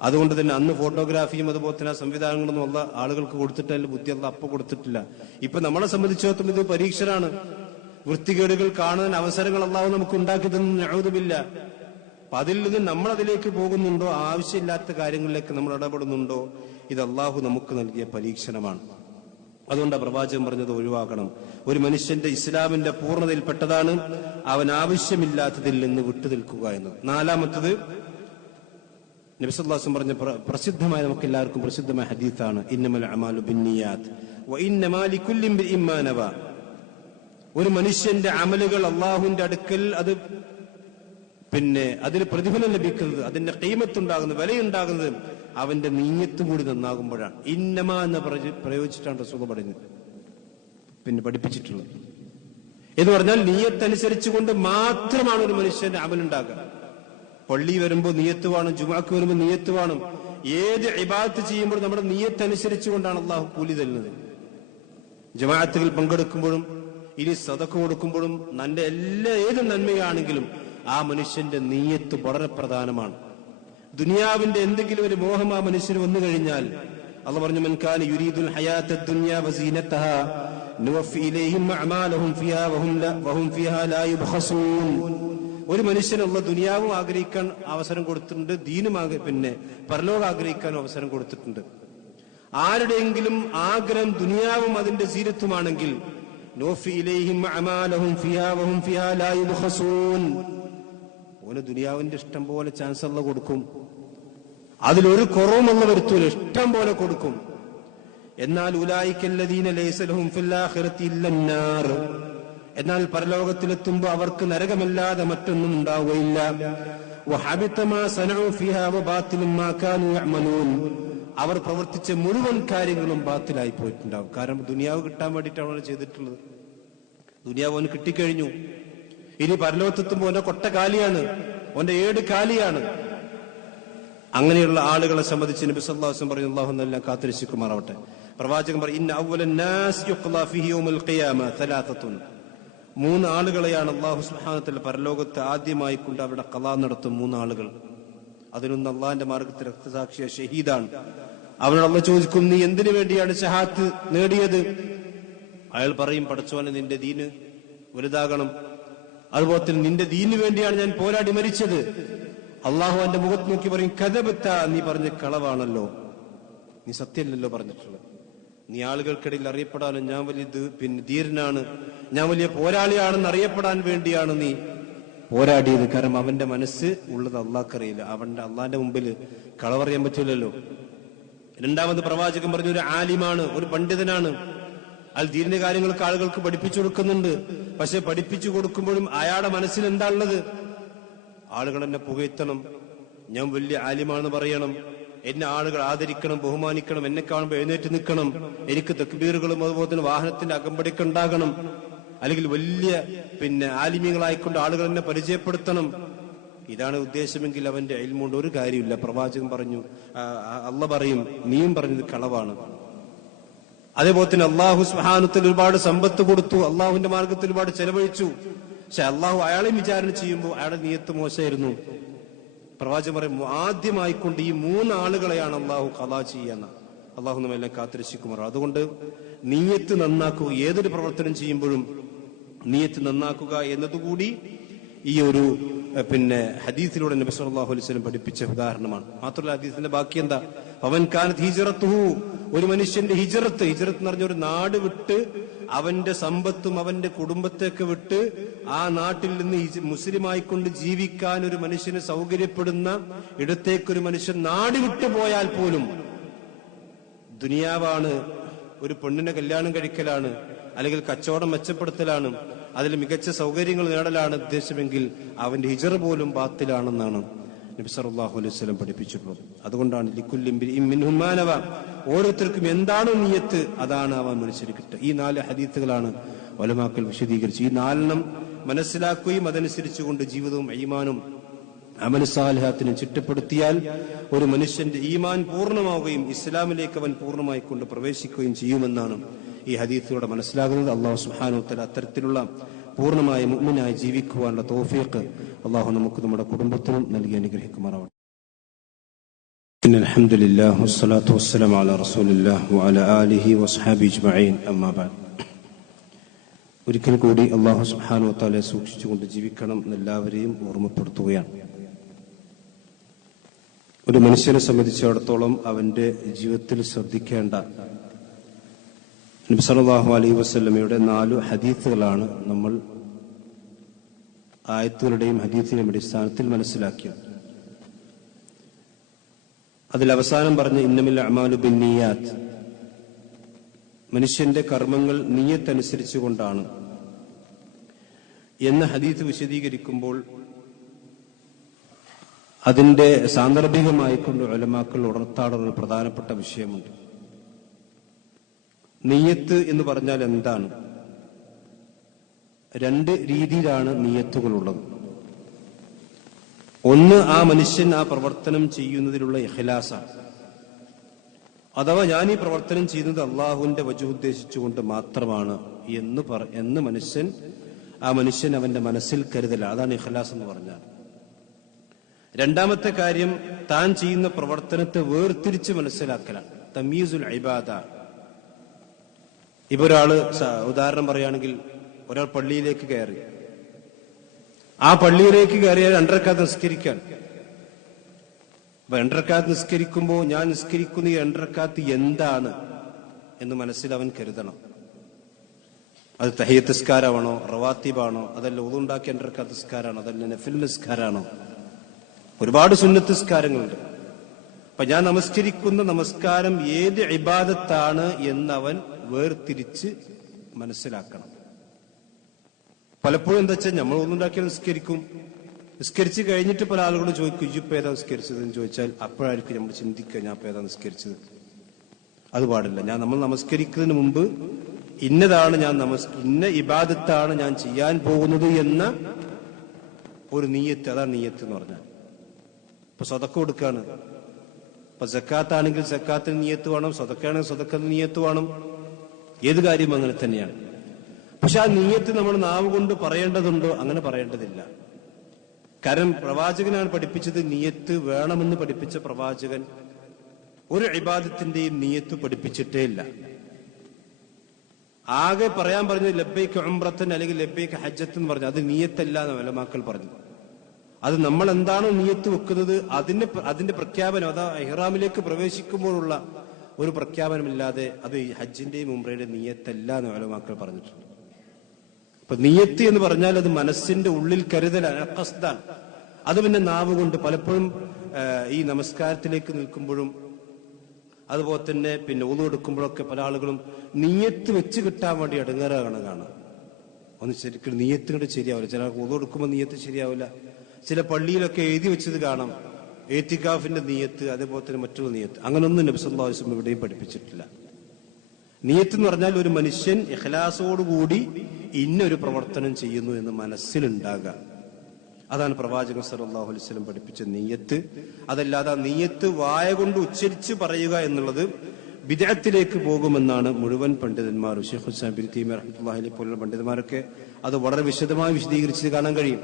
അതുകൊണ്ട് തന്നെ അന്ന് ഫോട്ടോഗ്രാഫിയും അതുപോലെ തന്നെ സംവിധാനങ്ങളൊന്നും ഉള്ള ആളുകൾക്ക് കൊടുത്തിട്ടില്ല, ബുദ്ധി അല്ല അപ്പൊ കൊടുത്തിട്ടില്ല. ഇപ്പൊ നമ്മളെ സംബന്ധിച്ചിടത്തോളം ഇത് പരീക്ഷനാണ്. വൃത്തികേടുകൾ കാണുന്ന അവസരങ്ങൾ അല്ലാഹു നമുക്ക് ഉണ്ടാക്കി തന്നു, നഊദുബില്ലാ. അപ്പൊ അതിൽ നിന്ന് നമ്മൾ അതിലേക്ക് പോകുന്നുണ്ടോ, ആവശ്യമില്ലാത്ത കാര്യങ്ങളിലേക്ക് നമ്മൾ ഇടപെടുന്നുണ്ടോ, ഇത് അള്ളാഹു നമുക്ക് നൽകിയ പരീക്ഷണമാണ്. അതുകൊണ്ട് പ്രവാചകൻ പറഞ്ഞത് ഒഴിവാക്കണം. ഒരു മനുഷ്യന്റെ ഇസ്ലാമിന്റെ പൂർണ്ണതയിൽപ്പെട്ടതാണ് അവൻ ആവശ്യമില്ലാത്തതിൽ നിന്ന് വിട്ടുനിൽക്കുക എന്നത്. നാലാമത്തത് നബി സല്ലല്ലാഹു അലൈഹി വസല്ലം പറഞ്ഞ പ്രസിദ്ധമായ നമുക്ക് എല്ലാവർക്കും പ്രസിദ്ധമായ ഹദീസാണ് ഇന്നമൽ അമാലു ബിന്നിയാത്ത് വ ഇന്നമാ ലികുല്ലി ഇംറിഇൻ മാ നവ. ഒരു മനുഷ്യന്റെ അമലുകൾ അള്ളാഹുവിന്റെ അടുക്കൽ അത് അതിന് പ്രതിഫലം ലഭിക്കുന്നത്, അതിന്റെ ഖീമത്തുണ്ടാകുന്നത്, വിലയുണ്ടാകുന്നത് അവന്റെ നീയത്തും കൂടി നന്നാകുമ്പോഴാണ്. ഇന്നമ എന്ന് പ്രയോഗിച്ചിട്ടാണ് റസൂൽ പറയുന്നത്, പഠിപ്പിച്ചിട്ടുള്ളത്. എന്ന് പറഞ്ഞാൽ നീയത്തനുസരിച്ചുകൊണ്ട് മാത്രമാണ് ഒരു മനുഷ്യന്റെ അമലുണ്ടാകുക. പള്ളി വരുമ്പോൾ നീയത്ത് വേണം, ജുമാക്ക് വരുമ്പോൾ നീയത്ത് വേണം. ഏത് ഇബാദത്ത് ചെയ്യുമ്പോൾ നമ്മുടെ നീയത്തനുസരിച്ചുകൊണ്ടാണ് അള്ളാഹു കൂലി തരുന്നത്. ജമാഅത്തുകൾ പങ്കെടുക്കുമ്പോഴും ഇനി സദഖ കൊടുക്കുമ്പോഴും ഏത് നന്മയാണെങ്കിലും ആ മനുഷ്യന്റെ നീയത്ത് വളരെ പ്രധാനമാണ്. ദുനിയാവിന്റെ എന്തെങ്കിലും ഒരു മോഹം ആ മനുഷ്യന് വന്നു കഴിഞ്ഞാൽ അള്ളാഹു പറഞ്ഞു, മൻ കാന യുരീദുൽ ഹയാത്തദ് ദുനിയ വസീനതഹാ നുവഫി ഇലൈഹിം അഅമാലഹും ഫിഹാ വഹും ഫിഹാ ലാ യുബ്ഖസൂൻ. ഒരു മനുഷ്യനുള്ള ദുനിയാവും ആഗ്രഹിക്കാൻ അവസരം കൊടുത്തിട്ടുണ്ട്, ദീനും പിന്നെ പരലോകം ആഗ്രഹിക്കാനും അവസരം കൊടുത്തിട്ടുണ്ട്. ആരുടെയെങ്കിലും ആഗ്രഹം ദുനിയാവും അതിന്റെ സീരത്തുമാണെങ്കിൽ നുവഫി ഇലൈഹിം അഅമാലഹും ഫിഹാ വഹും ഫിഹാ ലാ യുബ്ഖസൂൻ, ഓന് ദുനിയാവിന്റെ ഇഷ്ടം പോലെ ചാൻസ് അല്ലാഹു കൊടുക്കും, അതിലൊരു കുറവും അല്ലാഹു വരുത്തൂല, ഇഷ്ടം പോലെ കൊടുക്കും. എന്നാൽ ഉലൈകല്ലദീന ലൈസ ലഹും ഫിൽ ആഖിറതി ഇല്ലന്നാർ, എന്നാൽ പരലോകത്തിലെത്തുമ്പോൾ അവർക്ക് നരകമല്ലാതെ മറ്റൊന്നും ഉണ്ടാവുകയില്ല. വഹബിത മാ സനഉ ഫിഹാ വബാതിലു മാ കാനൂ യഅമലൂൻ, അവർ പ്രവർത്തിച്ച മുഴുവൻ കാര്യങ്ങളും ബാത്തിലായി പോയിട്ടുണ്ടാവും. കാരണം ദുനിയാവ് കിട്ടാൻ വേണ്ടിയിട്ടാണ് അവർ ചെയ്തിട്ടുള്ളത്. ദുനിയാവ് അവന് കിട്ടിക്കഴിഞ്ഞു, ഇനി പരലോകത്തെത്തുമ്പോൾ ഓന്റെ കൊട്ട കാലിയാണ്, ഓന്റെ ഏട് കാലിയാണ്. അങ്ങനെയുള്ള ആളുകളെ സംബന്ധിച്ച് നബി സല്ലല്ലാഹു അലൈഹി വസല്ലം പറയുന്നു, അല്ലാഹു എന്നെല്ലാം കാത്തിരക്ഷിക്കുമാറാവട്ടെ. പ്രവാചകൻ പറയും, ഇന്ന അവ്വലൻ നാസ് യുഖ്ലാ ഫീഹി യൗമൽ ഖിയാമ സലാസത്തുൻ, 3 ആളുകളെയാണ് അല്ലാഹു സുബ്ഹാനഹു വ തആല പരലോകത്ത് ആദ്യമായി കൊണ്ട് അവിടെ ഖളാ നടത്തും. 3 ആളുകൾ. അതിനൊന്ന് അള്ളാഹിന്റെ മാർഗത്തിൽ രക്തസാക്ഷിയ ഷഹീദാണ്. അവനോട് അല്ലാഹു ചോദിക്കും, നീ എന്തിനു വേണ്ടിയാണ് ഷഹാദത്ത് നേടിയത്? അയാൾ പറയും, പടച്ചോനെ നിന്റെ ദീന് വലുതാകണം, അതുപോലെ തന്നെ നിന്റെ ദീനിന് വേണ്ടിയാണ് ഞാൻ പോരാടി മരിച്ചത്. അള്ളാഹു എന്റെ മുഖത്ത് നോക്കി പറയും, കദബത്ത, നീ പറഞ്ഞ കളവാണല്ലോ, നീ സത്യമല്ലല്ലോ പറഞ്ഞിട്ടുള്ളത്. നീ ആളുകൾക്കിടയിൽ അറിയപ്പെടാനും ഞാൻ വലിയ ധീരനാണ്, ഞാൻ വലിയ പോരാളിയാണെന്ന് അറിയപ്പെടാൻ വേണ്ടിയാണ് നീ പോരാടിയത്. കാരണം അവന്റെ മനസ്സ് ഉള്ളത് അള്ളാഹ്ക്കറിയില്ല, അള്ളാന്റെ മുമ്പിൽ കളവറിയാൻ പറ്റില്ലല്ലോ. രണ്ടാമത് പ്രവാചകൻ പറഞ്ഞു, ഒരു ആലിമാണ്, ഒരു പണ്ഡിതനാണ്, അയാൾ ദീനിന്റെ കാര്യങ്ങൾക്ക് ആളുകൾക്ക് പഠിപ്പിച്ചു കൊടുക്കുന്നുണ്ട്. പക്ഷെ പഠിപ്പിച്ചു കൊടുക്കുമ്പോഴും അയാളുടെ മനസ്സിൽ എന്താ ഉള്ളത്? ആളുകൾ എന്നെ പുകഴ്ത്തണം, ഞാൻ വലിയ ആലിമാണെന്ന് പറയണം, എന്നെ ആളുകൾ ആദരിക്കണം, ബഹുമാനിക്കണം, എന്നെ കാണുമ്പോൾ എഴുന്നേറ്റ് നിൽക്കണം, എനിക്ക് തക്ബീറുകളും അതുപോലെ തന്നെ വാഹനത്തിന്റെ അകമ്പടിയൊക്കെ ഉണ്ടാകണം, അല്ലെങ്കിൽ വലിയ ആലിമ്യങ്ങളായിക്കൊണ്ട് ആളുകൾ എന്നെ പരിചയപ്പെടുത്തണം. ഇതാണ് ഉദ്ദേശമെങ്കിൽ അവന്റെ ഇൽമുകൊണ്ട് ഒരു കാര്യമില്ല. പ്രവാചകൻ പറഞ്ഞു, അള്ളാഹ് പറയും, നീയും പറഞ്ഞത് കളവാണ്. അതേപോലെ തന്നെ അള്ളാഹു സുബ്ഹാനഹു വ തആല ഒരുപാട് സമ്പത്ത് കൊടുത്തു, അള്ളാഹുവിന്റെ മാർഗത്തിൽ ഒരുപാട് ചെലവഴിച്ചു. പക്ഷെ അള്ളാഹു അയാളെ വിചാരണ ചെയ്യുമ്പോൾ അയാളുടെ നിയത്ത് മോശമായിരുന്നു. പ്രവാചകൻ പറയും, ആദ്യമായിക്കൊണ്ട് ഈ 3 ആളുകളെയാണ് അള്ളാഹു ഖളാ ചെയ്യുന്ന. അള്ളാഹു നമ്മെല്ലാം കാത്തിരക്ഷിക്കുമാറാണ്. അതുകൊണ്ട് നിയത്ത് നന്നാക്കുക, ഏതൊരു പ്രവർത്തനം ചെയ്യുമ്പോഴും നിയത്ത് നന്നാക്കുക എന്നതുകൂടി ഈ ഒരു ഹദീസിലൂടെ നബി സല്ലല്ലാഹു അലൈഹി വസല്ലം പഠിപ്പിച്ച ഉദാഹരണമാണ്. മാത്രമല്ല ഹദീസിന്റെ ബാക്കി എന്താ? ഫമൻ കാനത് ഹിജ്റത്തുഹു, ഒരു മനുഷ്യന്റെ ഹിജ്റത്ത് എന്ന് പറഞ്ഞ ഒരു നാട് വിട്ട് അവന്റെ സമ്പത്തും അവന്റെ കുടുംബത്തെയൊക്കെ വിട്ട് ആ നാട്ടിൽ നിന്ന് മുസ്ലിമായിക്കൊണ്ട് ജീവിക്കാൻ ഒരു മനുഷ്യന് സൗകര്യപ്പെടുന്ന ഇടത്തേക്കൊരു മനുഷ്യൻ നാട് വിട്ടു പോയാൽ പോലും, ദുനിയാവാണ്, ഒരു പെണ്ണിനെ കല്യാണം കഴിക്കലാണ്, അല്ലെങ്കിൽ കച്ചവടം മെച്ചപ്പെടുത്തലാണ്, അതിൽ മികച്ച സൗകര്യങ്ങൾ നേടലാണ് ഉദ്ദേശമെങ്കിൽ അവന്റെ ഹിജ്റ പോലും ബാത്തിലാണെന്നാണ് നബി സല്ലല്ലാഹു അലൈഹി വസല്ലം പഠിപ്പിച്ചിട്ടുള്ളത്. അതുകൊണ്ടാണ് ലിക്കുല്ലി ഇംറിഇൻ മിൻഹും മാ നവ, ഓരോരുത്തർക്കും എന്താണോ നിയത്ത് അതാണ് അവൻ മനുഷ്യന് കിട്ടുക. ഈ 4 ഹദീസുകളാണ് ഉലമാക്കൾ വിശദീകരിച്ചു. ഈ 4 മനസ്സിലാക്കുകയും അതനുസരിച്ചുകൊണ്ട് ജീവിതവും ഈമാനും അമൽ സാലിഹാത്തിനും ചിട്ടപ്പെടുത്തിയാൽ ഒരു മനുഷ്യന്റെ ഈമാൻ പൂർണ്ണമാവുകയും ഇസ്ലാമിലേക്ക് അവൻ പൂർണ്ണമായി കൊണ്ട് പ്രവേശിക്കുകയും ചെയ്യുമെന്നാണ് ഈ ഹദീസിലൂടെ മനസ്സിലാകുന്നത്. അല്ലാഹു സുബ്ഹാനഹു വ തആല അത്തരത്തിലുള്ള പൂർണ്ണമായ മുഅ്മിനായി ജീവിക്കുവാനുള്ള തൗഫീഖ് അല്ലാഹു നമുക്ക് നമ്മുടെ കുടുംബത്തിനും നൽകി അനുഗ്രഹിക്കുമാറാവട്ടെ. ഇന്നൽ ഹംദുലില്ലാഹി വസ്സലാത്തു വസ്സലാമു അലാ റസൂലില്ലാഹി വഅലാ ആലിഹി വസ്ഹബിഹി അജ്മഈൻ. അമ്മാ ബഅദ്. ഒരിക്കൽ കൂടി അല്ലാഹു സുബ്ഹാനഹു വ തആലയെ സൂക്ഷിച്ചുകൊണ്ട് ജീവിക്കണം എന്നെല്ലാവരെയും ഓർമ്മപ്പെടുത്തുകയാണ്. ഒരു മനുഷ്യനെ സംബന്ധിച്ചിടത്തോളം അവന്റെ ജീവിതത്തിൽ ശ്രദ്ധിക്കേണ്ട നബി സല്ലല്ലാഹു അലൈഹി വസല്ലമയുടെ 4 ഹദീസുകളാണ് നമ്മൾ ആയത്തുകളുടെയും ഹദീസിന്റെയും അടിസ്ഥാനത്തിൽ മനസ്സിലാക്കിയത്. അതിൽ അവസാനം പറഞ്ഞ ഇന്നമൽ അഅ്മാലു ബിന്നിയാത്ത്, മനുഷ്യന്റെ കർമ്മങ്ങൾ നിയ്യത്തനുസരിച്ചുകൊണ്ടാണ് എന്ന ഹദീസ് വിശദീകരിക്കുമ്പോൾ അതിന്റെ സാന്ദർഭികമായിക്കൊണ്ട് ഉലമാക്കൾ ഉണർത്താടുന്ന ഒരു പ്രധാനപ്പെട്ട വിഷയമുണ്ട്. നിയ്യത്ത് എന്ന് പറഞ്ഞാൽ എന്താണ്? 2 രീതിയിലാണ് നിയ്യത്തുകളുള്ളത്. ഒന്ന്, ആ മനുഷ്യൻ ആ പ്രവർത്തനം ചെയ്യുന്നതിലുള്ള ഇഖ്ലാസാണ്. അഥവാ ഞാൻ ഈ പ്രവർത്തനം ചെയ്യുന്നത് അള്ളാഹുവിന്റെ വജ്ഹ് ഉദ്ദേശിച്ചുകൊണ്ട് മാത്രമാണ് എന്ന് മനുഷ്യൻ അവന്റെ മനസ്സിൽ കരുതല. അതാണ് ഇഖ്ലാസ് എന്ന് പറഞ്ഞാൽ. രണ്ടാമത്തെ കാര്യം താൻ ചെയ്യുന്ന പ്രവർത്തനത്തെ വേർതിരിച്ച് മനസ്സിലാക്കലാണ്. തമീസുൽ ഇബാദ. ഇപ്പൊ ഒരാള് ഉദാഹരണം പറയുകയാണെങ്കിൽ, ഒരാൾ പള്ളിയിലേക്ക് കയറി. ആ പള്ളിയിലേക്ക് കയറിയാൽ 2 റക്അത്ത് നിസ്കരിക്കാൻ. അപ്പൊ 2 റക്അത്ത് നിസ്കരിക്കുമ്പോൾ ഞാൻ നിസ്കരിക്കുന്ന ഈ 2 റക്അത്ത് എന്താണ് എന്ന് മനസ്സിൽ അവൻ കരുതണം. അത് തഹിയ്യത്ത് നിസ്കാരമാണോ, റവാത്തിബാണോ, അതല്ല ഉളുണ്ടാക്കിയ 2 റക്അത്ത് നിസ്കാരമാണോ, അതല്ല നഫിൽ നിസ്കാരമാണോ? ഒരുപാട് സുന്നത്ത് നിസ്കാരങ്ങളുണ്ട്. അപ്പൊ ഞാൻ നമസ്കരിക്കുന്ന നമസ്കാരം ഏത് ഇബാദത്താണ് എന്നവൻ വേർതിരിച്ച് മനസ്സിലാക്കണം. പലപ്പോഴും എന്താ വെച്ചാൽ നമ്മൾ ഒന്നുണ്ടാക്കിയാൽ നിസ്കരിച്ച് കഴിഞ്ഞിട്ട് പല ആളുകളും ചോദിക്കും, ഇപ്പൊ ഏതാ നിസ്കരിച്ചത് എന്ന് ചോദിച്ചാൽ അപ്പോഴായിരിക്കും നമ്മൾ ചിന്തിക്കുക, ഞാൻ ഇപ്പൊ ഏതാ നിസ്കരിച്ചത്. അത് പാടില്ല. നമ്മൾ നമസ്കരിക്കുന്നതിന് മുമ്പ് ഇന്നതാണ് ഇന്ന ഇബാദത്താണ് ഞാൻ ചെയ്യാൻ പോകുന്നത് എന്ന ഒരു നീയത്ത്, അതാണ് നീയത്ത് എന്ന് പറഞ്ഞാൽ. ഇപ്പൊ സദക്ക കൊടുക്കാണ്. ഇപ്പൊ സക്കാത്താണെങ്കിൽ സക്കാത്തിന് നീയത്ത് വേണം, സദക്കയാണെങ്കിൽ സദക്കത്തിന് നീയത്ത് വേണം. ഏത് കാര്യം അങ്ങനെ തന്നെയാണ്. പക്ഷെ ആ നീയത്ത് നമ്മൾ നാവ് കൊണ്ട് പറയേണ്ടതുണ്ടോ? അങ്ങനെ പറയേണ്ടതില്ല. കാരണം പ്രവാചകനാണ് പഠിപ്പിച്ചത്, നീയത്ത് വേണമെന്ന് പഠിപ്പിച്ച പ്രവാചകൻ ഒരു ഇബാദത്തിന്റെയും നീയത്ത് പഠിപ്പിച്ചിട്ടേ ഇല്ല. ആകെ പറയാൻ പറഞ്ഞത് ലബ്ബൈക ഉംറത്തൻ അല്ലെങ്കിൽ ലബ്ബൈക ഹജ്ജത്ത് എന്ന് പറഞ്ഞു. അത് നീയത്തല്ല എന്ന് ഉലമാക്കൾ പറഞ്ഞു. അത് നമ്മൾ എന്താണോ നീയത്ത് വെക്കുന്നത് അതിന്റെ പ്രഖ്യാപനം, അതാ ഇഹ്റാമിലേക്ക് പ്രവേശിക്കുമ്പോഴുള്ള ഒരു പ്രഖ്യാപനമില്ലാതെ അത് ഹജ്ജിന്റെയും ഉംറയുടെയും നീയത്തല്ല എന്ന് ഉലമാക്കൾ പറഞ്ഞിട്ടുണ്ട്. അപ്പൊ നീയത്ത് എന്ന് പറഞ്ഞാൽ അത് മനസ്സിന്റെ ഉള്ളിൽ കരുതലാണ്, ഖസ്ദാൻ. അത് പിന്നെ നാവ് കൊണ്ട് പലപ്പോഴും ഈ നമസ്കാരത്തിലേക്ക് നിൽക്കുമ്പോഴും അതുപോലെ തന്നെ പിന്നെ ഉളു എടുക്കുമ്പോഴൊക്കെ പല ആളുകളും നീയത്ത് വെച്ച് കിട്ടാൻ വേണ്ടി ഇടങ്ങേറാണ് കാണാം. ഒന്ന് ശരിക്കും നീയത്ത് കൊണ്ട് ശരിയാവില്ല. ചില ഉളു എടുക്കുമ്പോൾ നീയത്ത് ശരിയാവില്ല. ചില പള്ളിയിലൊക്കെ എഴുതി വെച്ചത് കാണാം, ഏത്തിക്കാഫിന്റെ നീയത്ത്, അതേപോലെ തന്നെ മറ്റുള്ള നീയത്ത്. അങ്ങനൊന്നും നബി സല്ലല്ലാഹു അലൈഹി വസല്ലം എവിടെയും പഠിപ്പിച്ചിട്ടില്ല. നീയത്ത് എന്ന് പറഞ്ഞാൽ ഒരു മനുഷ്യൻ ഇഖ്ലാസോടുകൂടി ഇന്നൊരു പ്രവർത്തനം ചെയ്യുന്നു എന്ന് മനസ്സിലുണ്ടാകുക. അതാണ് പ്രവാചകൻ സല്ലല്ലാഹു അലൈഹി വസല്ലം പഠിപ്പിച്ച നീയത്ത്. അതല്ലാതെ ആ നീയത്ത് വായ കൊണ്ട് ഉച്ചരിച്ച് പറയുക എന്നുള്ളത് ബിദ്അത്തിലേക്ക് പോകുമെന്നാണ് മുഴുവൻ പണ്ഡിതന്മാരും. ശൈഖുൽ ഇസ്ലാം ഇബ്നു തൈമിയ്യ റഹ്മത്തുള്ളാഹി അലൈഹി പോലുള്ള പണ്ഡിതന്മാരൊക്കെ അത് വളരെ വിശദമായി വിശദീകരിച്ച് കാണാൻ കഴിയും.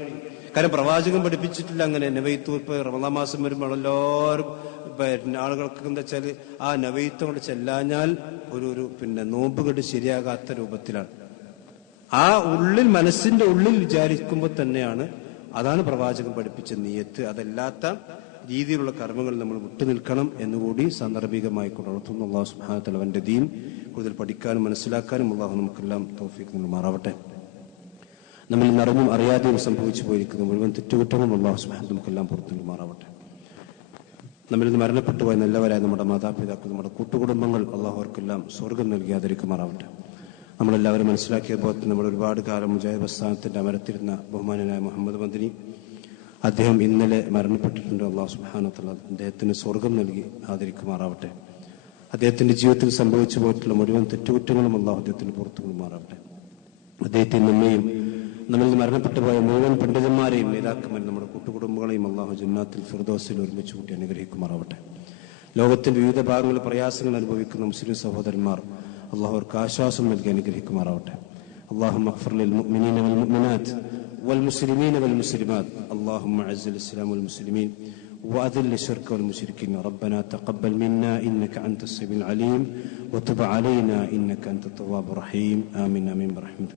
കാരണം പ്രവാചകൻ പഠിപ്പിച്ചിട്ടില്ല അങ്ങനെ. നവൈത്തു ഇപ്പൊ റമദാൻ മാസം വരുമ്പോൾ എല്ലാവരും ആളുകൾക്ക് എന്താ വെച്ചാല് ആ നവൈത്വം കൊണ്ട് ചെല്ലാഞ്ഞാൽ ഒരു പിന്നെ നോമ്പ് കണ്ട് ശരിയാകാത്ത രൂപത്തിലാണ്. ആ മനസ്സിന്റെ ഉള്ളിൽ വിചാരിക്കുമ്പോൾ തന്നെയാണ് അതാണ് പ്രവാചകൻ പഠിപ്പിച്ച നീയത്ത്. അതല്ലാത്ത രീതിയിലുള്ള കർമ്മങ്ങൾ നമ്മൾ വിട്ടുനിൽക്കണം എന്നുകൂടി സാന്ദർഭികമായി കൊണ്ടുവരുന്നു. അല്ലാഹു സുബ്ഹാനഹു വ തആല അവന്റെ ദീൻ കൂടുതൽ പഠിക്കാനും മനസ്സിലാക്കാനും അല്ലാഹു നമുക്കെല്ലാം തൗഫീഖ് നൽകുമാറാവട്ടെ. നമ്മൾ അറിഞ്ഞും അറിയാതെയും സംഭവിച്ചു പോയിരിക്കുന്ന മുഴുവൻ തെറ്റുകുറ്റങ്ങളും അല്ലാഹു സുബ്ഹാനഹു വ തആല നമുക്കെല്ലാം പുറത്തു നൽകുമാറാവട്ടെ. നമ്മിൽ നിന്ന് മരണപ്പെട്ടു പോയ നല്ലവരായ നമ്മുടെ മാതാപിതാക്കൾ, നമ്മുടെ കൂട്ടുകുടുംബങ്ങൾ അല്ലാഹു അവർക്കെല്ലാം സ്വർഗം നൽകി ആദരിക്കുമാറാവട്ടെ. നമ്മളെല്ലാവരും മനസ്സിലാക്കിയപ്പോൾ നമ്മൾ ഒരുപാട് കാലം മുജാഹിദ് പ്രസ്ഥാനത്തിന്റെ അമരത്തിരുന്ന ബഹുമാനനായ മുഹമ്മദ് മദനി, അദ്ദേഹം ഇന്നലെ മരണപ്പെട്ടിട്ടുണ്ട്. അല്ലാഹു സുബ്ഹാനഹു വ തആല അദ്ദേഹത്തിന് സ്വർഗം നൽകി ആദരിക്കുമാറാവട്ടെ. അദ്ദേഹത്തിന്റെ ജീവിതത്തിൽ സംഭവിച്ചു പോയിട്ടുള്ള മുഴുവൻ തെറ്റുകുറ്റങ്ങളും അല്ലാഹു അദ്ദേഹത്തിന് പുറത്തു കൊള്ളുമാറാവട്ടെ. അദ്ദേഹത്തെ നമ്മയും നമ്മിൽ നിന്ന് മരണപ്പെട്ടു പോയ മുഴുവൻ പണ്ഡിതന്മാരെയും നേതാക്കന്മാരെയും നമ്മുടെ കൂട്ടുകുടുംബങ്ങളെയും അല്ലാഹു ജന്നാത്തുൽ ഫിർദൗസിൽ ഒരുമിച്ച് കൂട്ടി അനുഗ്രഹിക്കുമാറാവട്ടെ. ലോകത്തിന്റെ വിവിധ ഭാഗങ്ങളിൽ പ്രയാസങ്ങൾ അനുഭവിക്കുന്ന മുസ്ലിം സഹോദരന്മാർ അല്ലാഹു അവർക്ക് ആശ്വാസം നൽകി അനുഗ്രഹിക്കുമാറാവട്ടെ. اللهم اغفر للمؤمنين والمؤمنات والمسلمين والمسلمات اللهم اعز الاسلام والمسلمين واذل الشرك والمشركين ربنا تقبل منا انك انت السميع العليم وتب علينا انك انت التواب الرحيم آمين آمين برحمتك.